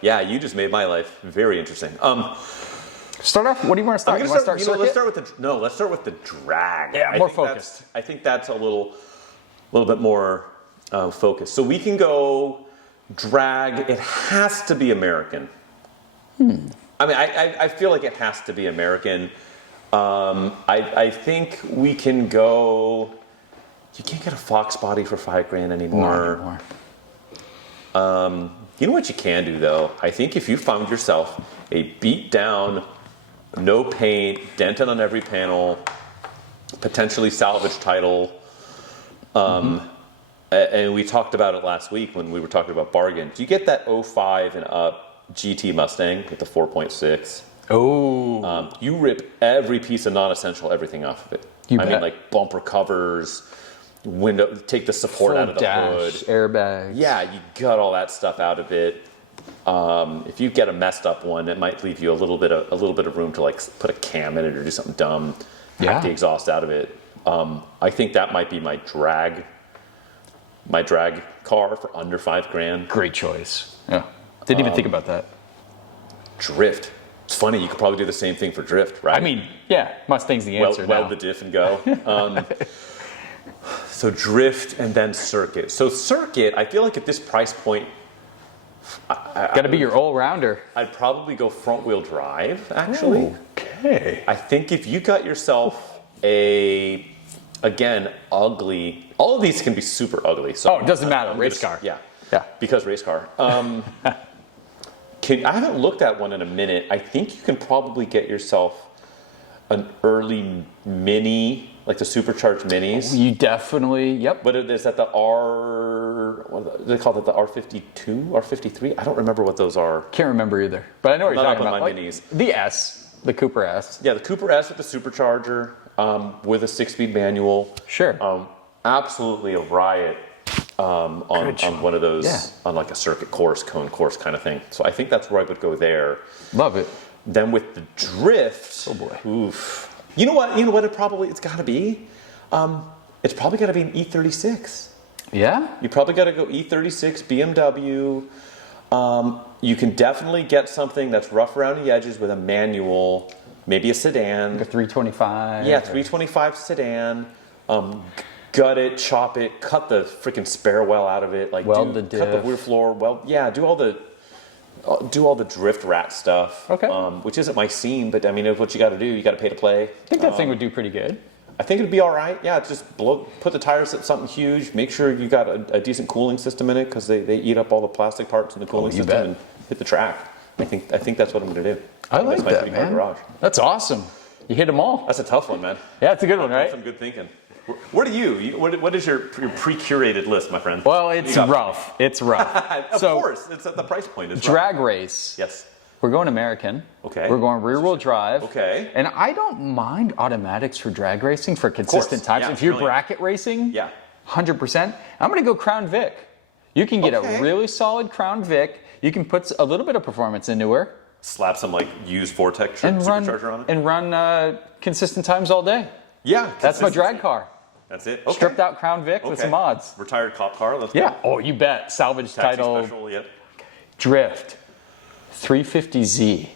Yeah, you just made my life very interesting. Start off. What do you want to start? Let's start with the drag. Yeah, more focused. I think that's a little bit more Focus. So we can go drag. It has to be American. I mean, I feel like it has to be American. I think we can go. You can't get a Fox body for $5,000 anymore. You know what you can do though? I think if you found yourself a beat down, no paint, dented on every panel, potentially salvage title, and we talked about it last week when we were talking about bargains. You get that 05 and up GT Mustang with the 4.6. Oh. You rip every piece of non-essential everything off of it. I mean, like bumper covers, window, take the support out of the hood, airbags. Yeah, you gut all that stuff out of it. If you get a messed up one, it might leave you a little bit of room to like put a cam in it or do something dumb. Hack the exhaust out of it. I think that might be my drag car for under $5,000. Great choice. Yeah, didn't even think about that. Drift. It's funny, you could probably do the same thing for drift, right? I mean, yeah, Mustang's the answer. Weld the diff and go. So drift and then circuit. So circuit, I feel like at this price point, got to be your all-rounder. I'd probably go front-wheel drive, actually. Okay. I think if you got yourself again, ugly. All of these can be super ugly. So it doesn't matter. Race car. Yeah. Yeah. Because race car. I haven't looked at one in a minute. I think you can probably get yourself an early Mini, like the supercharged Minis. You definitely, yep. But is that the what do they call that, the R52, R53? I don't remember what those are. Can't remember either. But I know what you're talking about. My Minis. The S, the Cooper S. Yeah, the Cooper S with the supercharger, with a 6-speed manual. Sure. Absolutely a riot on one of those, on like a circuit course, cone course kind of thing. So I think that's where I would go there. Love it. Then with the drift, oh boy, oof. You know what? It's got to be. It's probably got to be an E36. Yeah. You probably got to go E36 BMW. You can definitely get something that's rough around the edges with a manual, maybe a sedan. Like a 325. Yeah, 325 sedan. Gut it, chop it, cut the freaking spare well out of it, like weld the diff. Cut the rear floor. Do all the drift rat stuff. Okay. Which isn't my scene, but I mean, what you got to do, you got to pay to play. I think that thing would do pretty good. I think it'd be all right. Yeah, just put the tires at something huge. Make sure you got a decent cooling system in it because they eat up all the plastic parts in the cooling system and hit the track. I think that's what I'm going to do. I like that, man. Garage. That's awesome. You hit them all. That's a tough one, man. Yeah, it's a good one, right? That's some good thinking. What what is your pre-curated list, my friend? Well, it's rough. It's rough. Of course, it's at the price point. It's drag race. Yes. We're going American. Okay. We're going rear-wheel drive. Okay. And I don't mind automatics for drag racing for consistent times. Yeah, if you're bracket racing, 100%. I'm going to go Crown Vic. You can get a really solid Crown Vic. You can put a little bit of performance into her. Slap some like used Vortex supercharger on it. And run consistent times all day. Yeah. That's my drag car. That's it. Okay. Stripped out Crown Vic with some mods. Retired cop car. Let's go. Yeah. Oh, you bet. Salvage Taxi title. Special, yep. Drift. 350Z.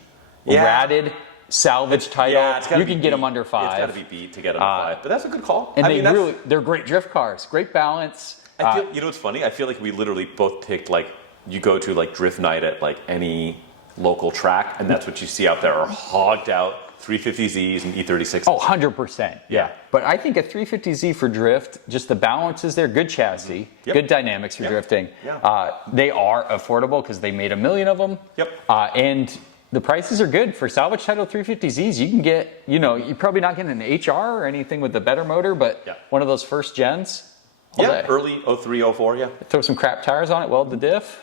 Ratted. Salvage title. You can get them under $5,000. It's got to be beat to get under $5,000. But that's a good call. And they're great drift cars. Great balance. I feel, you know what's funny? I feel like we literally both picked like you go to like drift night at like any local track, and that's what you see out there are hogged out 350Zs and E36s. Oh, 100%. Yeah. But I think a 350Z for drift, just the balance is there, good chassis, good dynamics for drifting. Yeah. They are affordable because they made 1 million of them. Yep. And the prices are good. For salvage title 350Zs, you can get, you're probably not getting an HR or anything with the better motor, but one of those first gens. Early 03, 04, yeah. Throw some crap tires on it, weld the diff.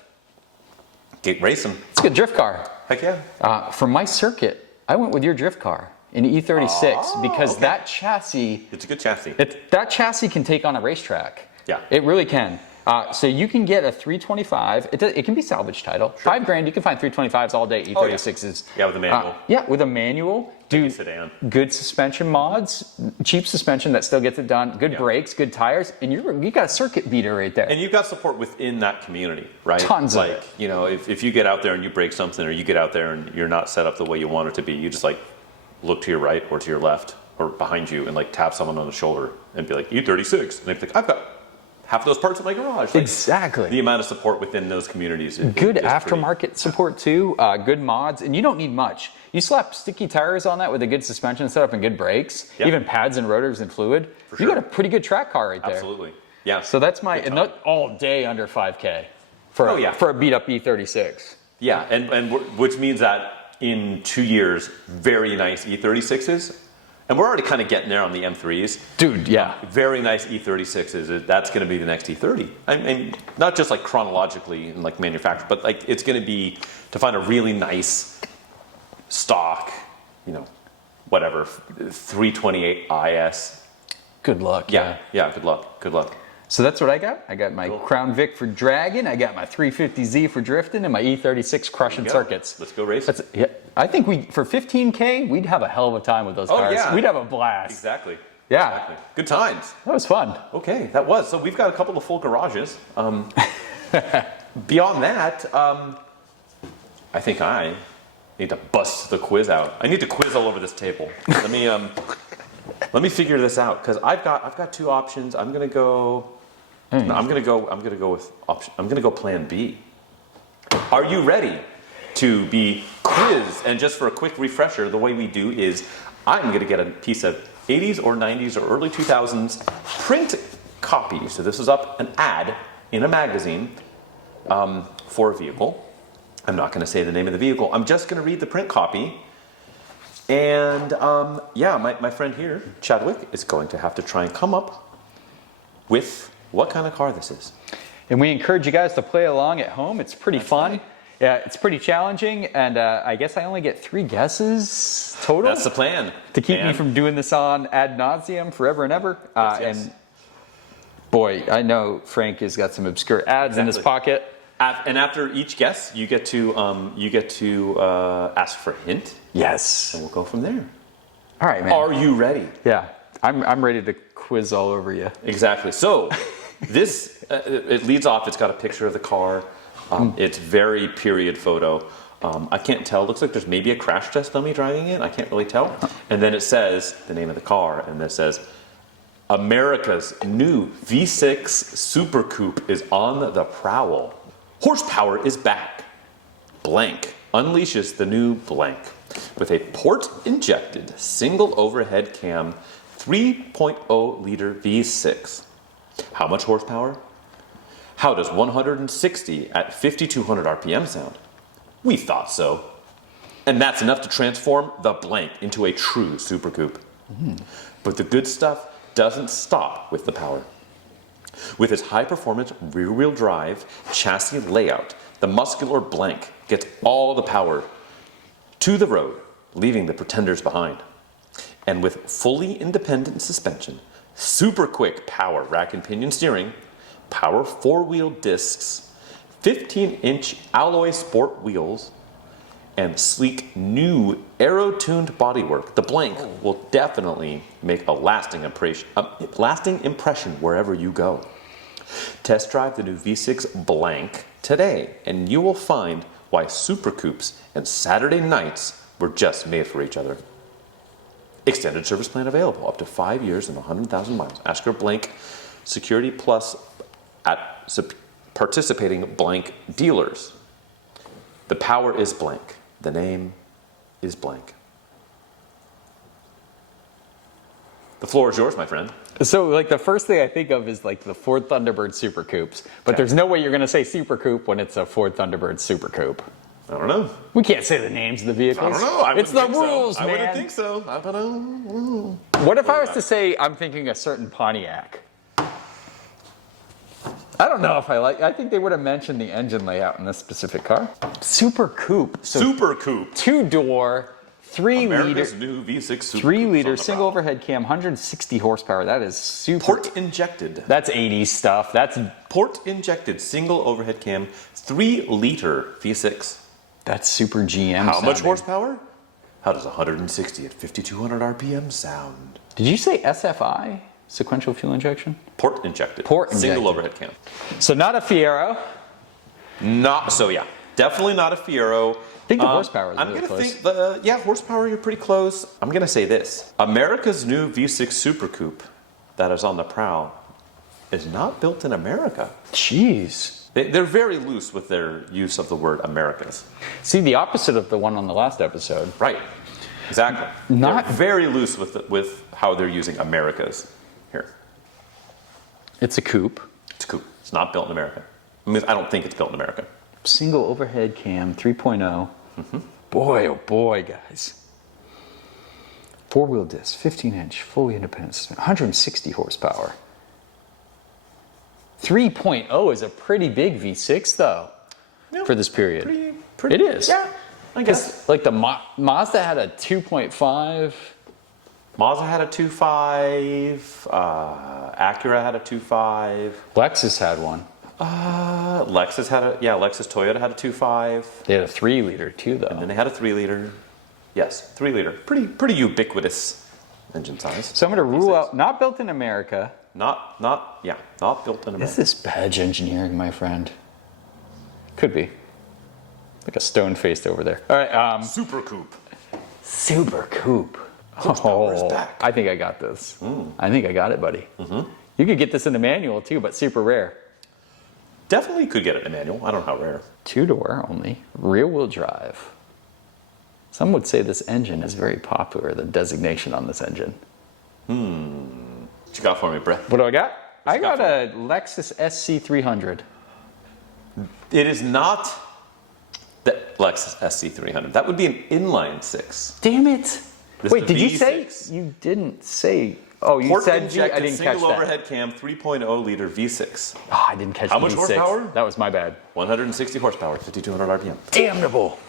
Get racing. It's a good drift car. Heck yeah. For my circuit, I went with your drift car, an E36, because that chassis... It's a good chassis. That chassis can take on a racetrack. Yeah. It really can. So you can get a 325. It can be salvage title. Sure. $5,000, you can find 325s all day, E36s. Yeah, with a manual. With a manual. Sedan. Good suspension mods, cheap suspension that still gets it done, good brakes, good tires, and you got a circuit beater right there. And you've got support within that community, right? Tons of it. If you get out there and you break something, or you get out there and you're not set up the way you want it to be, you just like look to your right or to your left or behind you and like tap someone on the shoulder and be like, E36. And they're like, I've got half of those parts in my garage. Like, Exactly. the amount of support within those communities. Good aftermarket support too, good mods, and you don't need much. You slap sticky tires on that with a good suspension setup and good brakes, even pads and rotors and fluid. You got a pretty good track car right there. Absolutely. Yeah. So that's my, and not all day under 5K for a beat up E36. Yeah, and which means that in 2 years, very nice E36s. And we're already kind of getting there on the M3s. Dude, yeah. Very nice E36s. That's going to be the next E30. I mean, not just like chronologically and like manufactured, but like it's going to be to find a really nice stock, you know, whatever, 328 IS. Good luck. Yeah, good luck. Good luck. So that's what I got. I got my Crown Vic for dragging. I got my 350Z for drifting, and my E36 crushing circuits. Let's go racing. I think for 15K, we'd have a hell of a time with those cars. Yeah. We'd have a blast. Exactly. Yeah. Exactly. Good times. That was fun. Okay, that was. So we've got a couple of full garages. Beyond that, I think I need to bust the quiz out. I need to quiz all over this table. Let me figure this out, because I've got two options. I'm gonna go plan B. Are you ready to be quizzed? And just for a quick refresher, the way we do is I'm gonna get a piece of 80s or 90s or early 2000s print copy. So this is up an ad in a magazine for a vehicle. I'm not gonna say the name of the vehicle. I'm just gonna read the print copy. And my friend here, Chadwick, is going to have to try and come up with what kind of car this is. And we encourage you guys to play along at home. It's pretty fun. Right. Yeah, it's pretty challenging. And I guess I only get 3 guesses total. That's the plan. To keep me from doing this on ad nauseum forever and ever. Yes. And boy, I know Frank has got some obscure ads in his pocket. And after each guess, you get to ask for a hint. Yes. And we'll go from there. All right, man. Are you ready? Yeah. I'm ready to quiz all over you. Exactly. So this, it leads off. It's got a picture of the car. It's very period photo. I can't tell. It looks like there's maybe a crash test dummy driving it. I can't really tell. And then it says the name of the car. And it says, America's new V6 Super Coupe is on the prowl. Horsepower is back. Blank unleashes the new blank with a port-injected single overhead cam 3.0 liter V6. How much horsepower? How does 160 at 5,200 RPM sound? We thought so. And that's enough to transform the blank into a true Super Coupe. But the good stuff doesn't stop with the power. With its high-performance rear-wheel drive chassis layout, the muscular blank gets all the power to the road, leaving the pretenders behind. And with fully independent suspension, super quick power rack and pinion steering, power 4-wheel discs, 15-inch alloy sport wheels, and sleek new aero-tuned bodywork, the blank will definitely make a lasting impression wherever you go. Test drive the new V6 Blank today, and you will find why Super Coupes and Saturday nights were just made for each other. Extended service plan available, up to 5 years and 100,000 miles. Ask your Blank Security Plus at participating Blank dealers. The power is blank. The name is blank. The floor is yours, my friend. So, like, the first thing I think of is, like, the Ford Thunderbird Super Coupes. But there's no way you're going to say Super Coupe when it's a Ford Thunderbird Super Coupe. I don't know. We can't say the names of the vehicles. I don't know. It's the rules, man. I wouldn't think so. I don't know. What if I was to say I'm thinking a certain Pontiac? I don't know if I think they would have mentioned the engine layout in this specific car. Super Coupe. So Super Coupe. 2-door, 3-liter. America's new V6 Super 3-liter single overhead cam, 160 horsepower. That is super. Port injected. That's 80s stuff. That's port injected single overhead cam, 3-liter V6. That's super GM. How much horsepower? How does 160 at 5,200 RPM sound? Did you say SFI? Sequential fuel injection? Port injected. Port injected. Single overhead cam. So not a Fiero. Definitely not a Fiero. I think the horsepower is really close. Horsepower, you're pretty close. I'm going to say this. America's new V6 Super Coupe that is on the prowl is not built in America. Jeez. They're very loose with their use of the word Americas. See, the opposite of the one on the last episode. Right. Exactly. Not they're very loose with how they're using Americas here. It's a coupe. It's a coupe. It's not built in America. I mean, I don't think it's built in America. Single overhead cam, 3.0. Boy, oh boy, guys. 4-wheel disc, 15-inch, fully independent suspension, 160 horsepower. 3.0 is a pretty big V6, though, for this period. Pretty, it is. Yeah, I guess. Like the Mazda had a 2.5. Mazda had a 2.5. Acura had a 2.5. Lexus had one. Lexus Toyota had a 2.5. They had a 3-liter, too, though. And then they had a 3-liter. Yes, 3-liter. Pretty ubiquitous engine size. So I'm going to rule out, not built in America. Not built in America. Is this badge engineering, my friend? Could be. Like a stone-faced over there. All right. Super Coupe. Super Coupe. Horsepower is back. I think I got this. I think I got it, buddy. You could get this in the manual, too, but super rare. Definitely could get it in a manual. I don't know how rare. 2-door only. Rear-wheel drive. Some would say this engine is very popular, the designation on this engine. What you got for me, Brett? What do I got? I got a Lexus Sc300. It is not the Lexus Sc300. That would be an inline 6. Damn it. This Wait, is did a you say? V6. You didn't say. Oh, you Port said I injected didn't catch single that. overhead cam 3.0 liter V6. Oh, I didn't catch How the much V6. horsepower? That was my bad. 160 horsepower, 5,200 RPM. Damnable.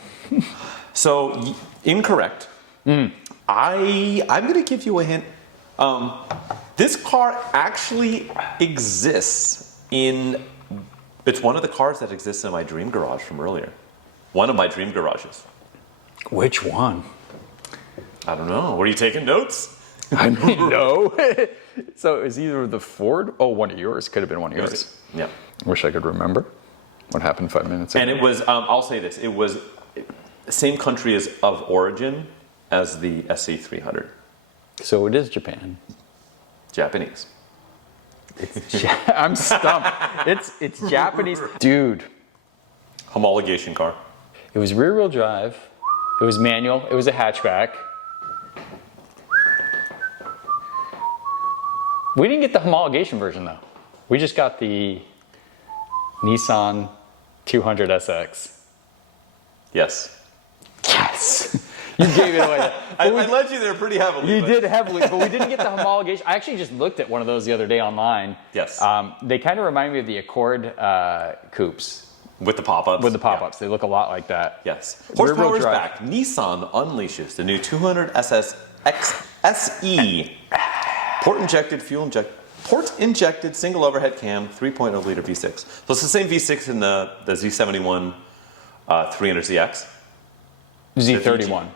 So incorrect. I'm going to give you a hint. This car actually exists in. It's one of the cars that exists in my dream garage from earlier. One of my dream garages. Which one? I don't know. Were you taking notes? I mean, no. So it was either the Ford. Oh, one of yours. Could have been one of yours. Yeah. Wish I could remember what happened 5 minutes ago. And it was. I'll say this. It was the same country as of origin as the Sc300. So it is Japan. Japanese. I'm stumped. It's Japanese. Dude. Homologation car. It was rear-wheel drive. It was manual. It was a hatchback. We didn't get the homologation version, though. We just got the Nissan 200 SX. Yes. Yes. You gave it away. I led you there pretty heavily. You did heavily, but we didn't get the homologation. I actually just looked at one of those the other day online. Yes. They kind of remind me of the Accord coupes. With the pop-ups. With the pop-ups. They look a lot like that. Yes. Rear-wheel Horsepower is drive. back. Nissan unleashes the new 200 SE. Port-injected single overhead cam 3.0 liter V6. So it's the same V6 in the Z71 300ZX. Z31.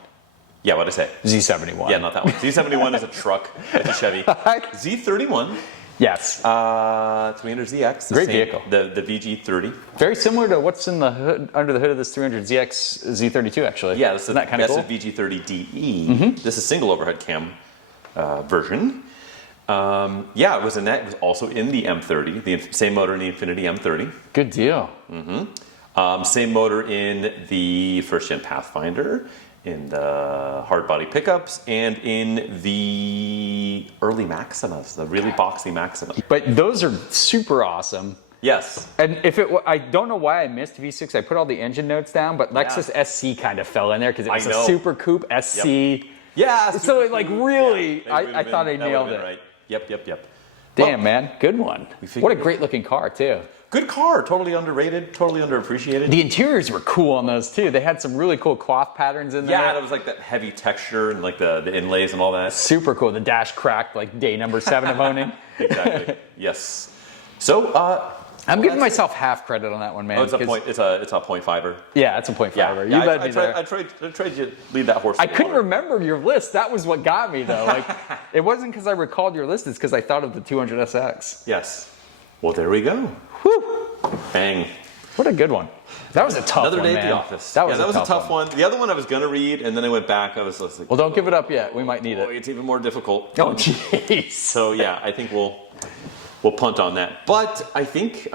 Yeah, what'd I say? Z71. Yeah, not that one. Z71 is a truck. It's a Chevy. Z31. Yes. 300ZX. Great vehicle. The VG30. Very similar to what's in the hood, under the hood of this 300ZX Z32, actually. Yeah, Isn't that kind of cool? That's a VG30DE. This is single overhead cam version. Yeah, it was also in the M30, the same motor in the Infiniti M30. Good deal. Same motor in the first-gen Pathfinder, in the hard body pickups, and in the early Maximas, the really boxy Maxima. But those are super awesome. Yes. And I don't know why I missed V6. I put all the engine notes down, but Lexus SC kind of fell in there because it was a Super Coupe SC. Yep. Yeah. So like really, Yeah, I thought I nailed it. Right. Yep. Damn, man, good one. What a great looking car too. Good car, totally underrated, totally underappreciated. The interiors were cool on those too. They had some really cool cloth patterns in there. Yeah, it was like that heavy texture and like the inlays and all that. Super cool. The dash cracked like day number 7 of owning. Exactly. Yes. So I'm giving myself half credit on that one, man. Oh, it's a 0.5er. Yeah, it's a 0.5er. Yeah, You led me there. I tried to lead that horse. I couldn't remember your list. That was what got me though. Like, it wasn't because I recalled your list. It's because I thought of the 200 SX. Yes. Well, there we go. Whew. Bang. What a good one. That was a tough Another one, day man. at the office. That was a tough one. The other one I was going to read, and then I went back. I was like, well, don't give it up yet. We might need it. It's even more difficult. Oh, jeez. So, yeah, I think we'll we'll punt on that. But I think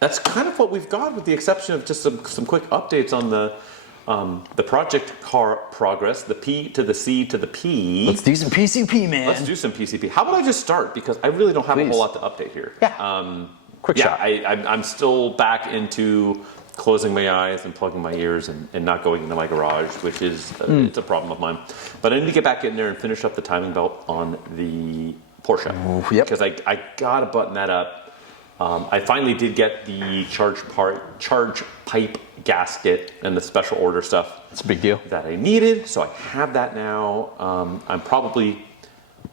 that's kind of what we've got, with the exception of just some quick updates on the project car progress, the P to the C to the P. Let's do some PCP, man. Let's do some PCP. How about I just start, because I really don't have a Please. whole lot to update here. Yeah. Quick shot. I'm still back into closing my eyes and plugging my ears and not going into my garage, which is it's a problem of mine. But I need to get back in there and finish up the timing belt on the Porsche. Yep. Because I gotta button that up. I finally did get the charge pipe gasket and the special order stuff. It's a big deal. That I needed, so I have that now. I'm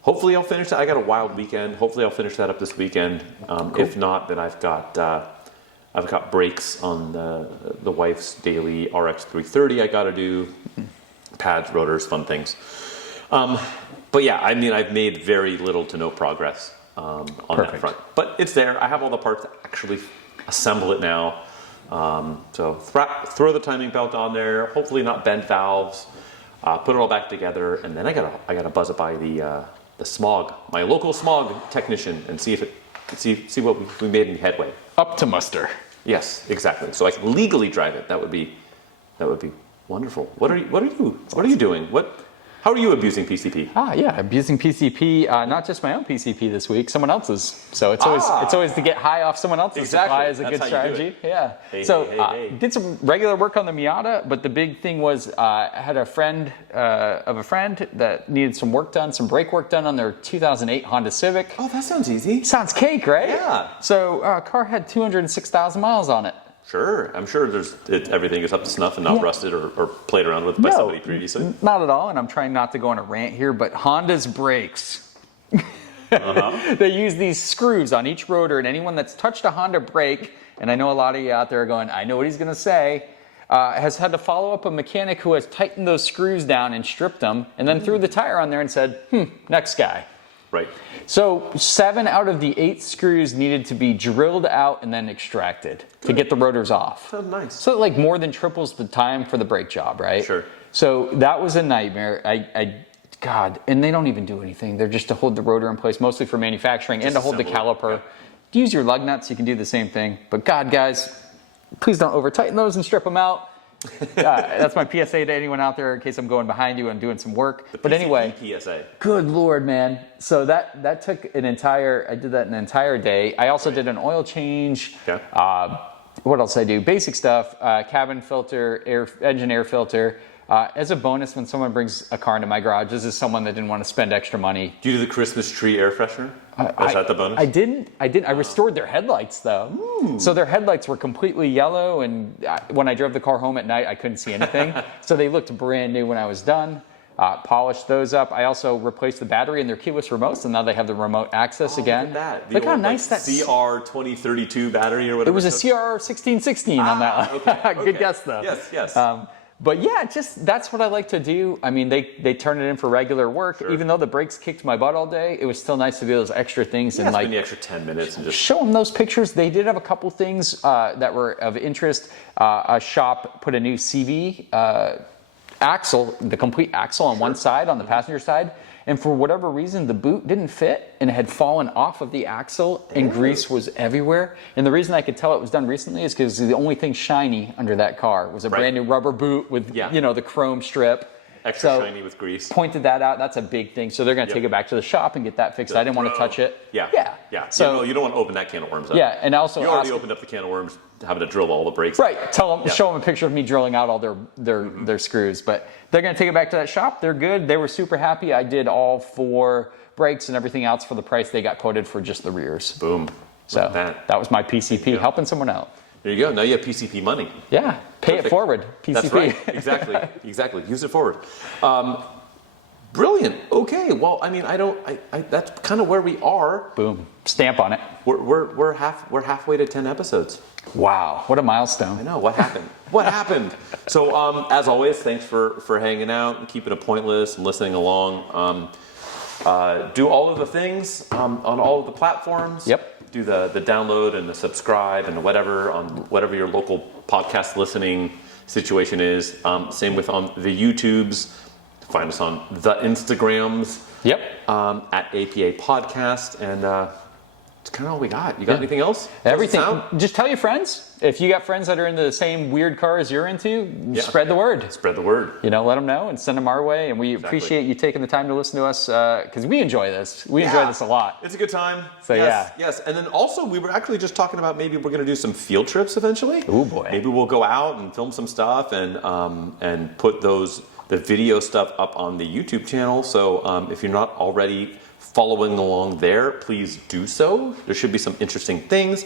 hopefully I'll finish that. I got a wild weekend. Hopefully I'll finish that up this weekend. Cool. If not, then I've got brakes on the wife's daily RX 330 I got to do. Pads, rotors, fun things. But yeah, I mean, I've made very little to no progress on that front. But it's there. I have all the parts to actually assemble it now. So throw the timing belt on there. Hopefully not bent valves. Put it all back together, and then I gotta buzz it by the smog, my local smog technician, and see what we made any headway. Up to muster. Yes, exactly. So I can legally drive it. That would be wonderful. What are you doing? How are you abusing PCP? Yeah, abusing PCP. Not just my own PCP this week, someone else's. So it's always to get high off someone else's supply is a good strategy. Yeah. Did some regular work on the Miata, but the big thing was I had a friend of a friend that needed some work done, some brake work done on their 2008 Honda Civic. Oh, that sounds easy. Sounds cake, right? Yeah. So car had 206,000 miles on it. Sure, I'm sure everything is up to snuff and not rusted or played around with by somebody previously. Not at all, and I'm trying not to go on a rant here, but Honda's brakes. They use these screws on each rotor, and anyone that's touched a Honda brake, and I know a lot of you out there are going, I know what he's going to say, has had to follow up a mechanic who has tightened those screws down and stripped them, and then threw the tire on there and said, next guy. Right. So 7 out of the 8 screws needed to be drilled out and then extracted to get the rotors off. Sounds nice. So it like more than triples the time for the brake job, right? Sure. So that was a nightmare. God, and they don't even do anything. They're just to hold the rotor in place, mostly for manufacturing, and to hold the caliper. Yeah. Use your lug nuts, you can do the same thing. But God, guys, please don't over tighten those and strip them out. That's my PSA to anyone out there in case I'm going behind you and doing some work. The but anyway, PSA. Good Lord, man. So that took I did that an entire day. I also did an oil change. Okay. What else did I do? Basic stuff, cabin filter, engine air filter. As a bonus, when someone brings a car into my garage, this is someone that didn't want to spend extra money. Do you do the Christmas tree air freshener? Is that the bonus? I didn't. I restored their headlights though. Ooh. So their headlights were completely yellow, and when I drove the car home at night, I couldn't see anything. So they looked brand new when I was done. Polished those up. I also replaced the battery in their keyless remotes, and now they have the remote access again. Look at that. Look how nice that CR2032 battery or whatever. It was a CR1616 on that one. Okay. Good guess though. Yes. But yeah, just that's what I like to do. I mean, they turn it in for regular work. Sure. Even though the brakes kicked my butt all day, it was still nice to do those extra things and spend the extra 10 minutes and just show them those pictures. They did have a couple things that were of interest. A shop put a new CV axle, the complete axle on one side, on the passenger side. And for whatever reason, the boot didn't fit and it had fallen off of the axle and grease was everywhere. And the reason I could tell it was done recently is because the only thing shiny under that car was a brand new rubber boot with, the chrome strip. Extra shiny with grease. Pointed that out. That's a big thing. So they're going to take it back to the shop and get that fixed. I didn't want to touch it. Yeah. So you don't want to open that can of worms up. Yeah, and also you already opened up the can of worms, having to drill all the brakes. Right. Show them a picture of me drilling out all their screws. But they're going to take it back to that shop. They're good. They were super happy. I did all 4 brakes and everything else for the price they got quoted for just the rears. Boom. So that was my PCP, helping someone out. There you go. Now you have PCP money. Yeah. Pay it forward. PCP. That's right. Exactly. Use it forward. Brilliant. Okay. Well, I mean, that's kind of where we are. Boom. Stamp on it. We're halfway to 10 episodes. Wow. What a milestone. I know. What happened? So, as always, thanks for hanging out and keeping it pointless and listening along. Do all of the things on all of the platforms. Yep. Do the download and the subscribe and whatever on whatever your local podcast listening situation is. Same with on the YouTubes. Find us on the Instagrams. Yep. At APA Podcast. And That's kind of all we got. You got anything else? Everything. Just tell your friends. If you got friends that are into the same weird cars you're into, spread the word. Spread the word. You know, let them know and send them our way. And we appreciate you taking the time to listen to us because we enjoy this. We enjoy this a lot. It's a good time. So yes. And then also we were actually just talking about maybe we're going to do some field trips eventually. Oh boy. Maybe we'll go out and film some stuff and put the video stuff up on the YouTube channel. So if you're not already following along there, please do so. There should be some interesting things.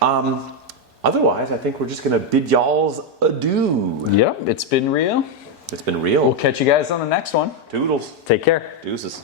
Otherwise, I think we're just going to bid y'all's adieu. Yep, it's been real. It's been real. We'll catch you guys on the next one. Toodles. Take care. Deuces.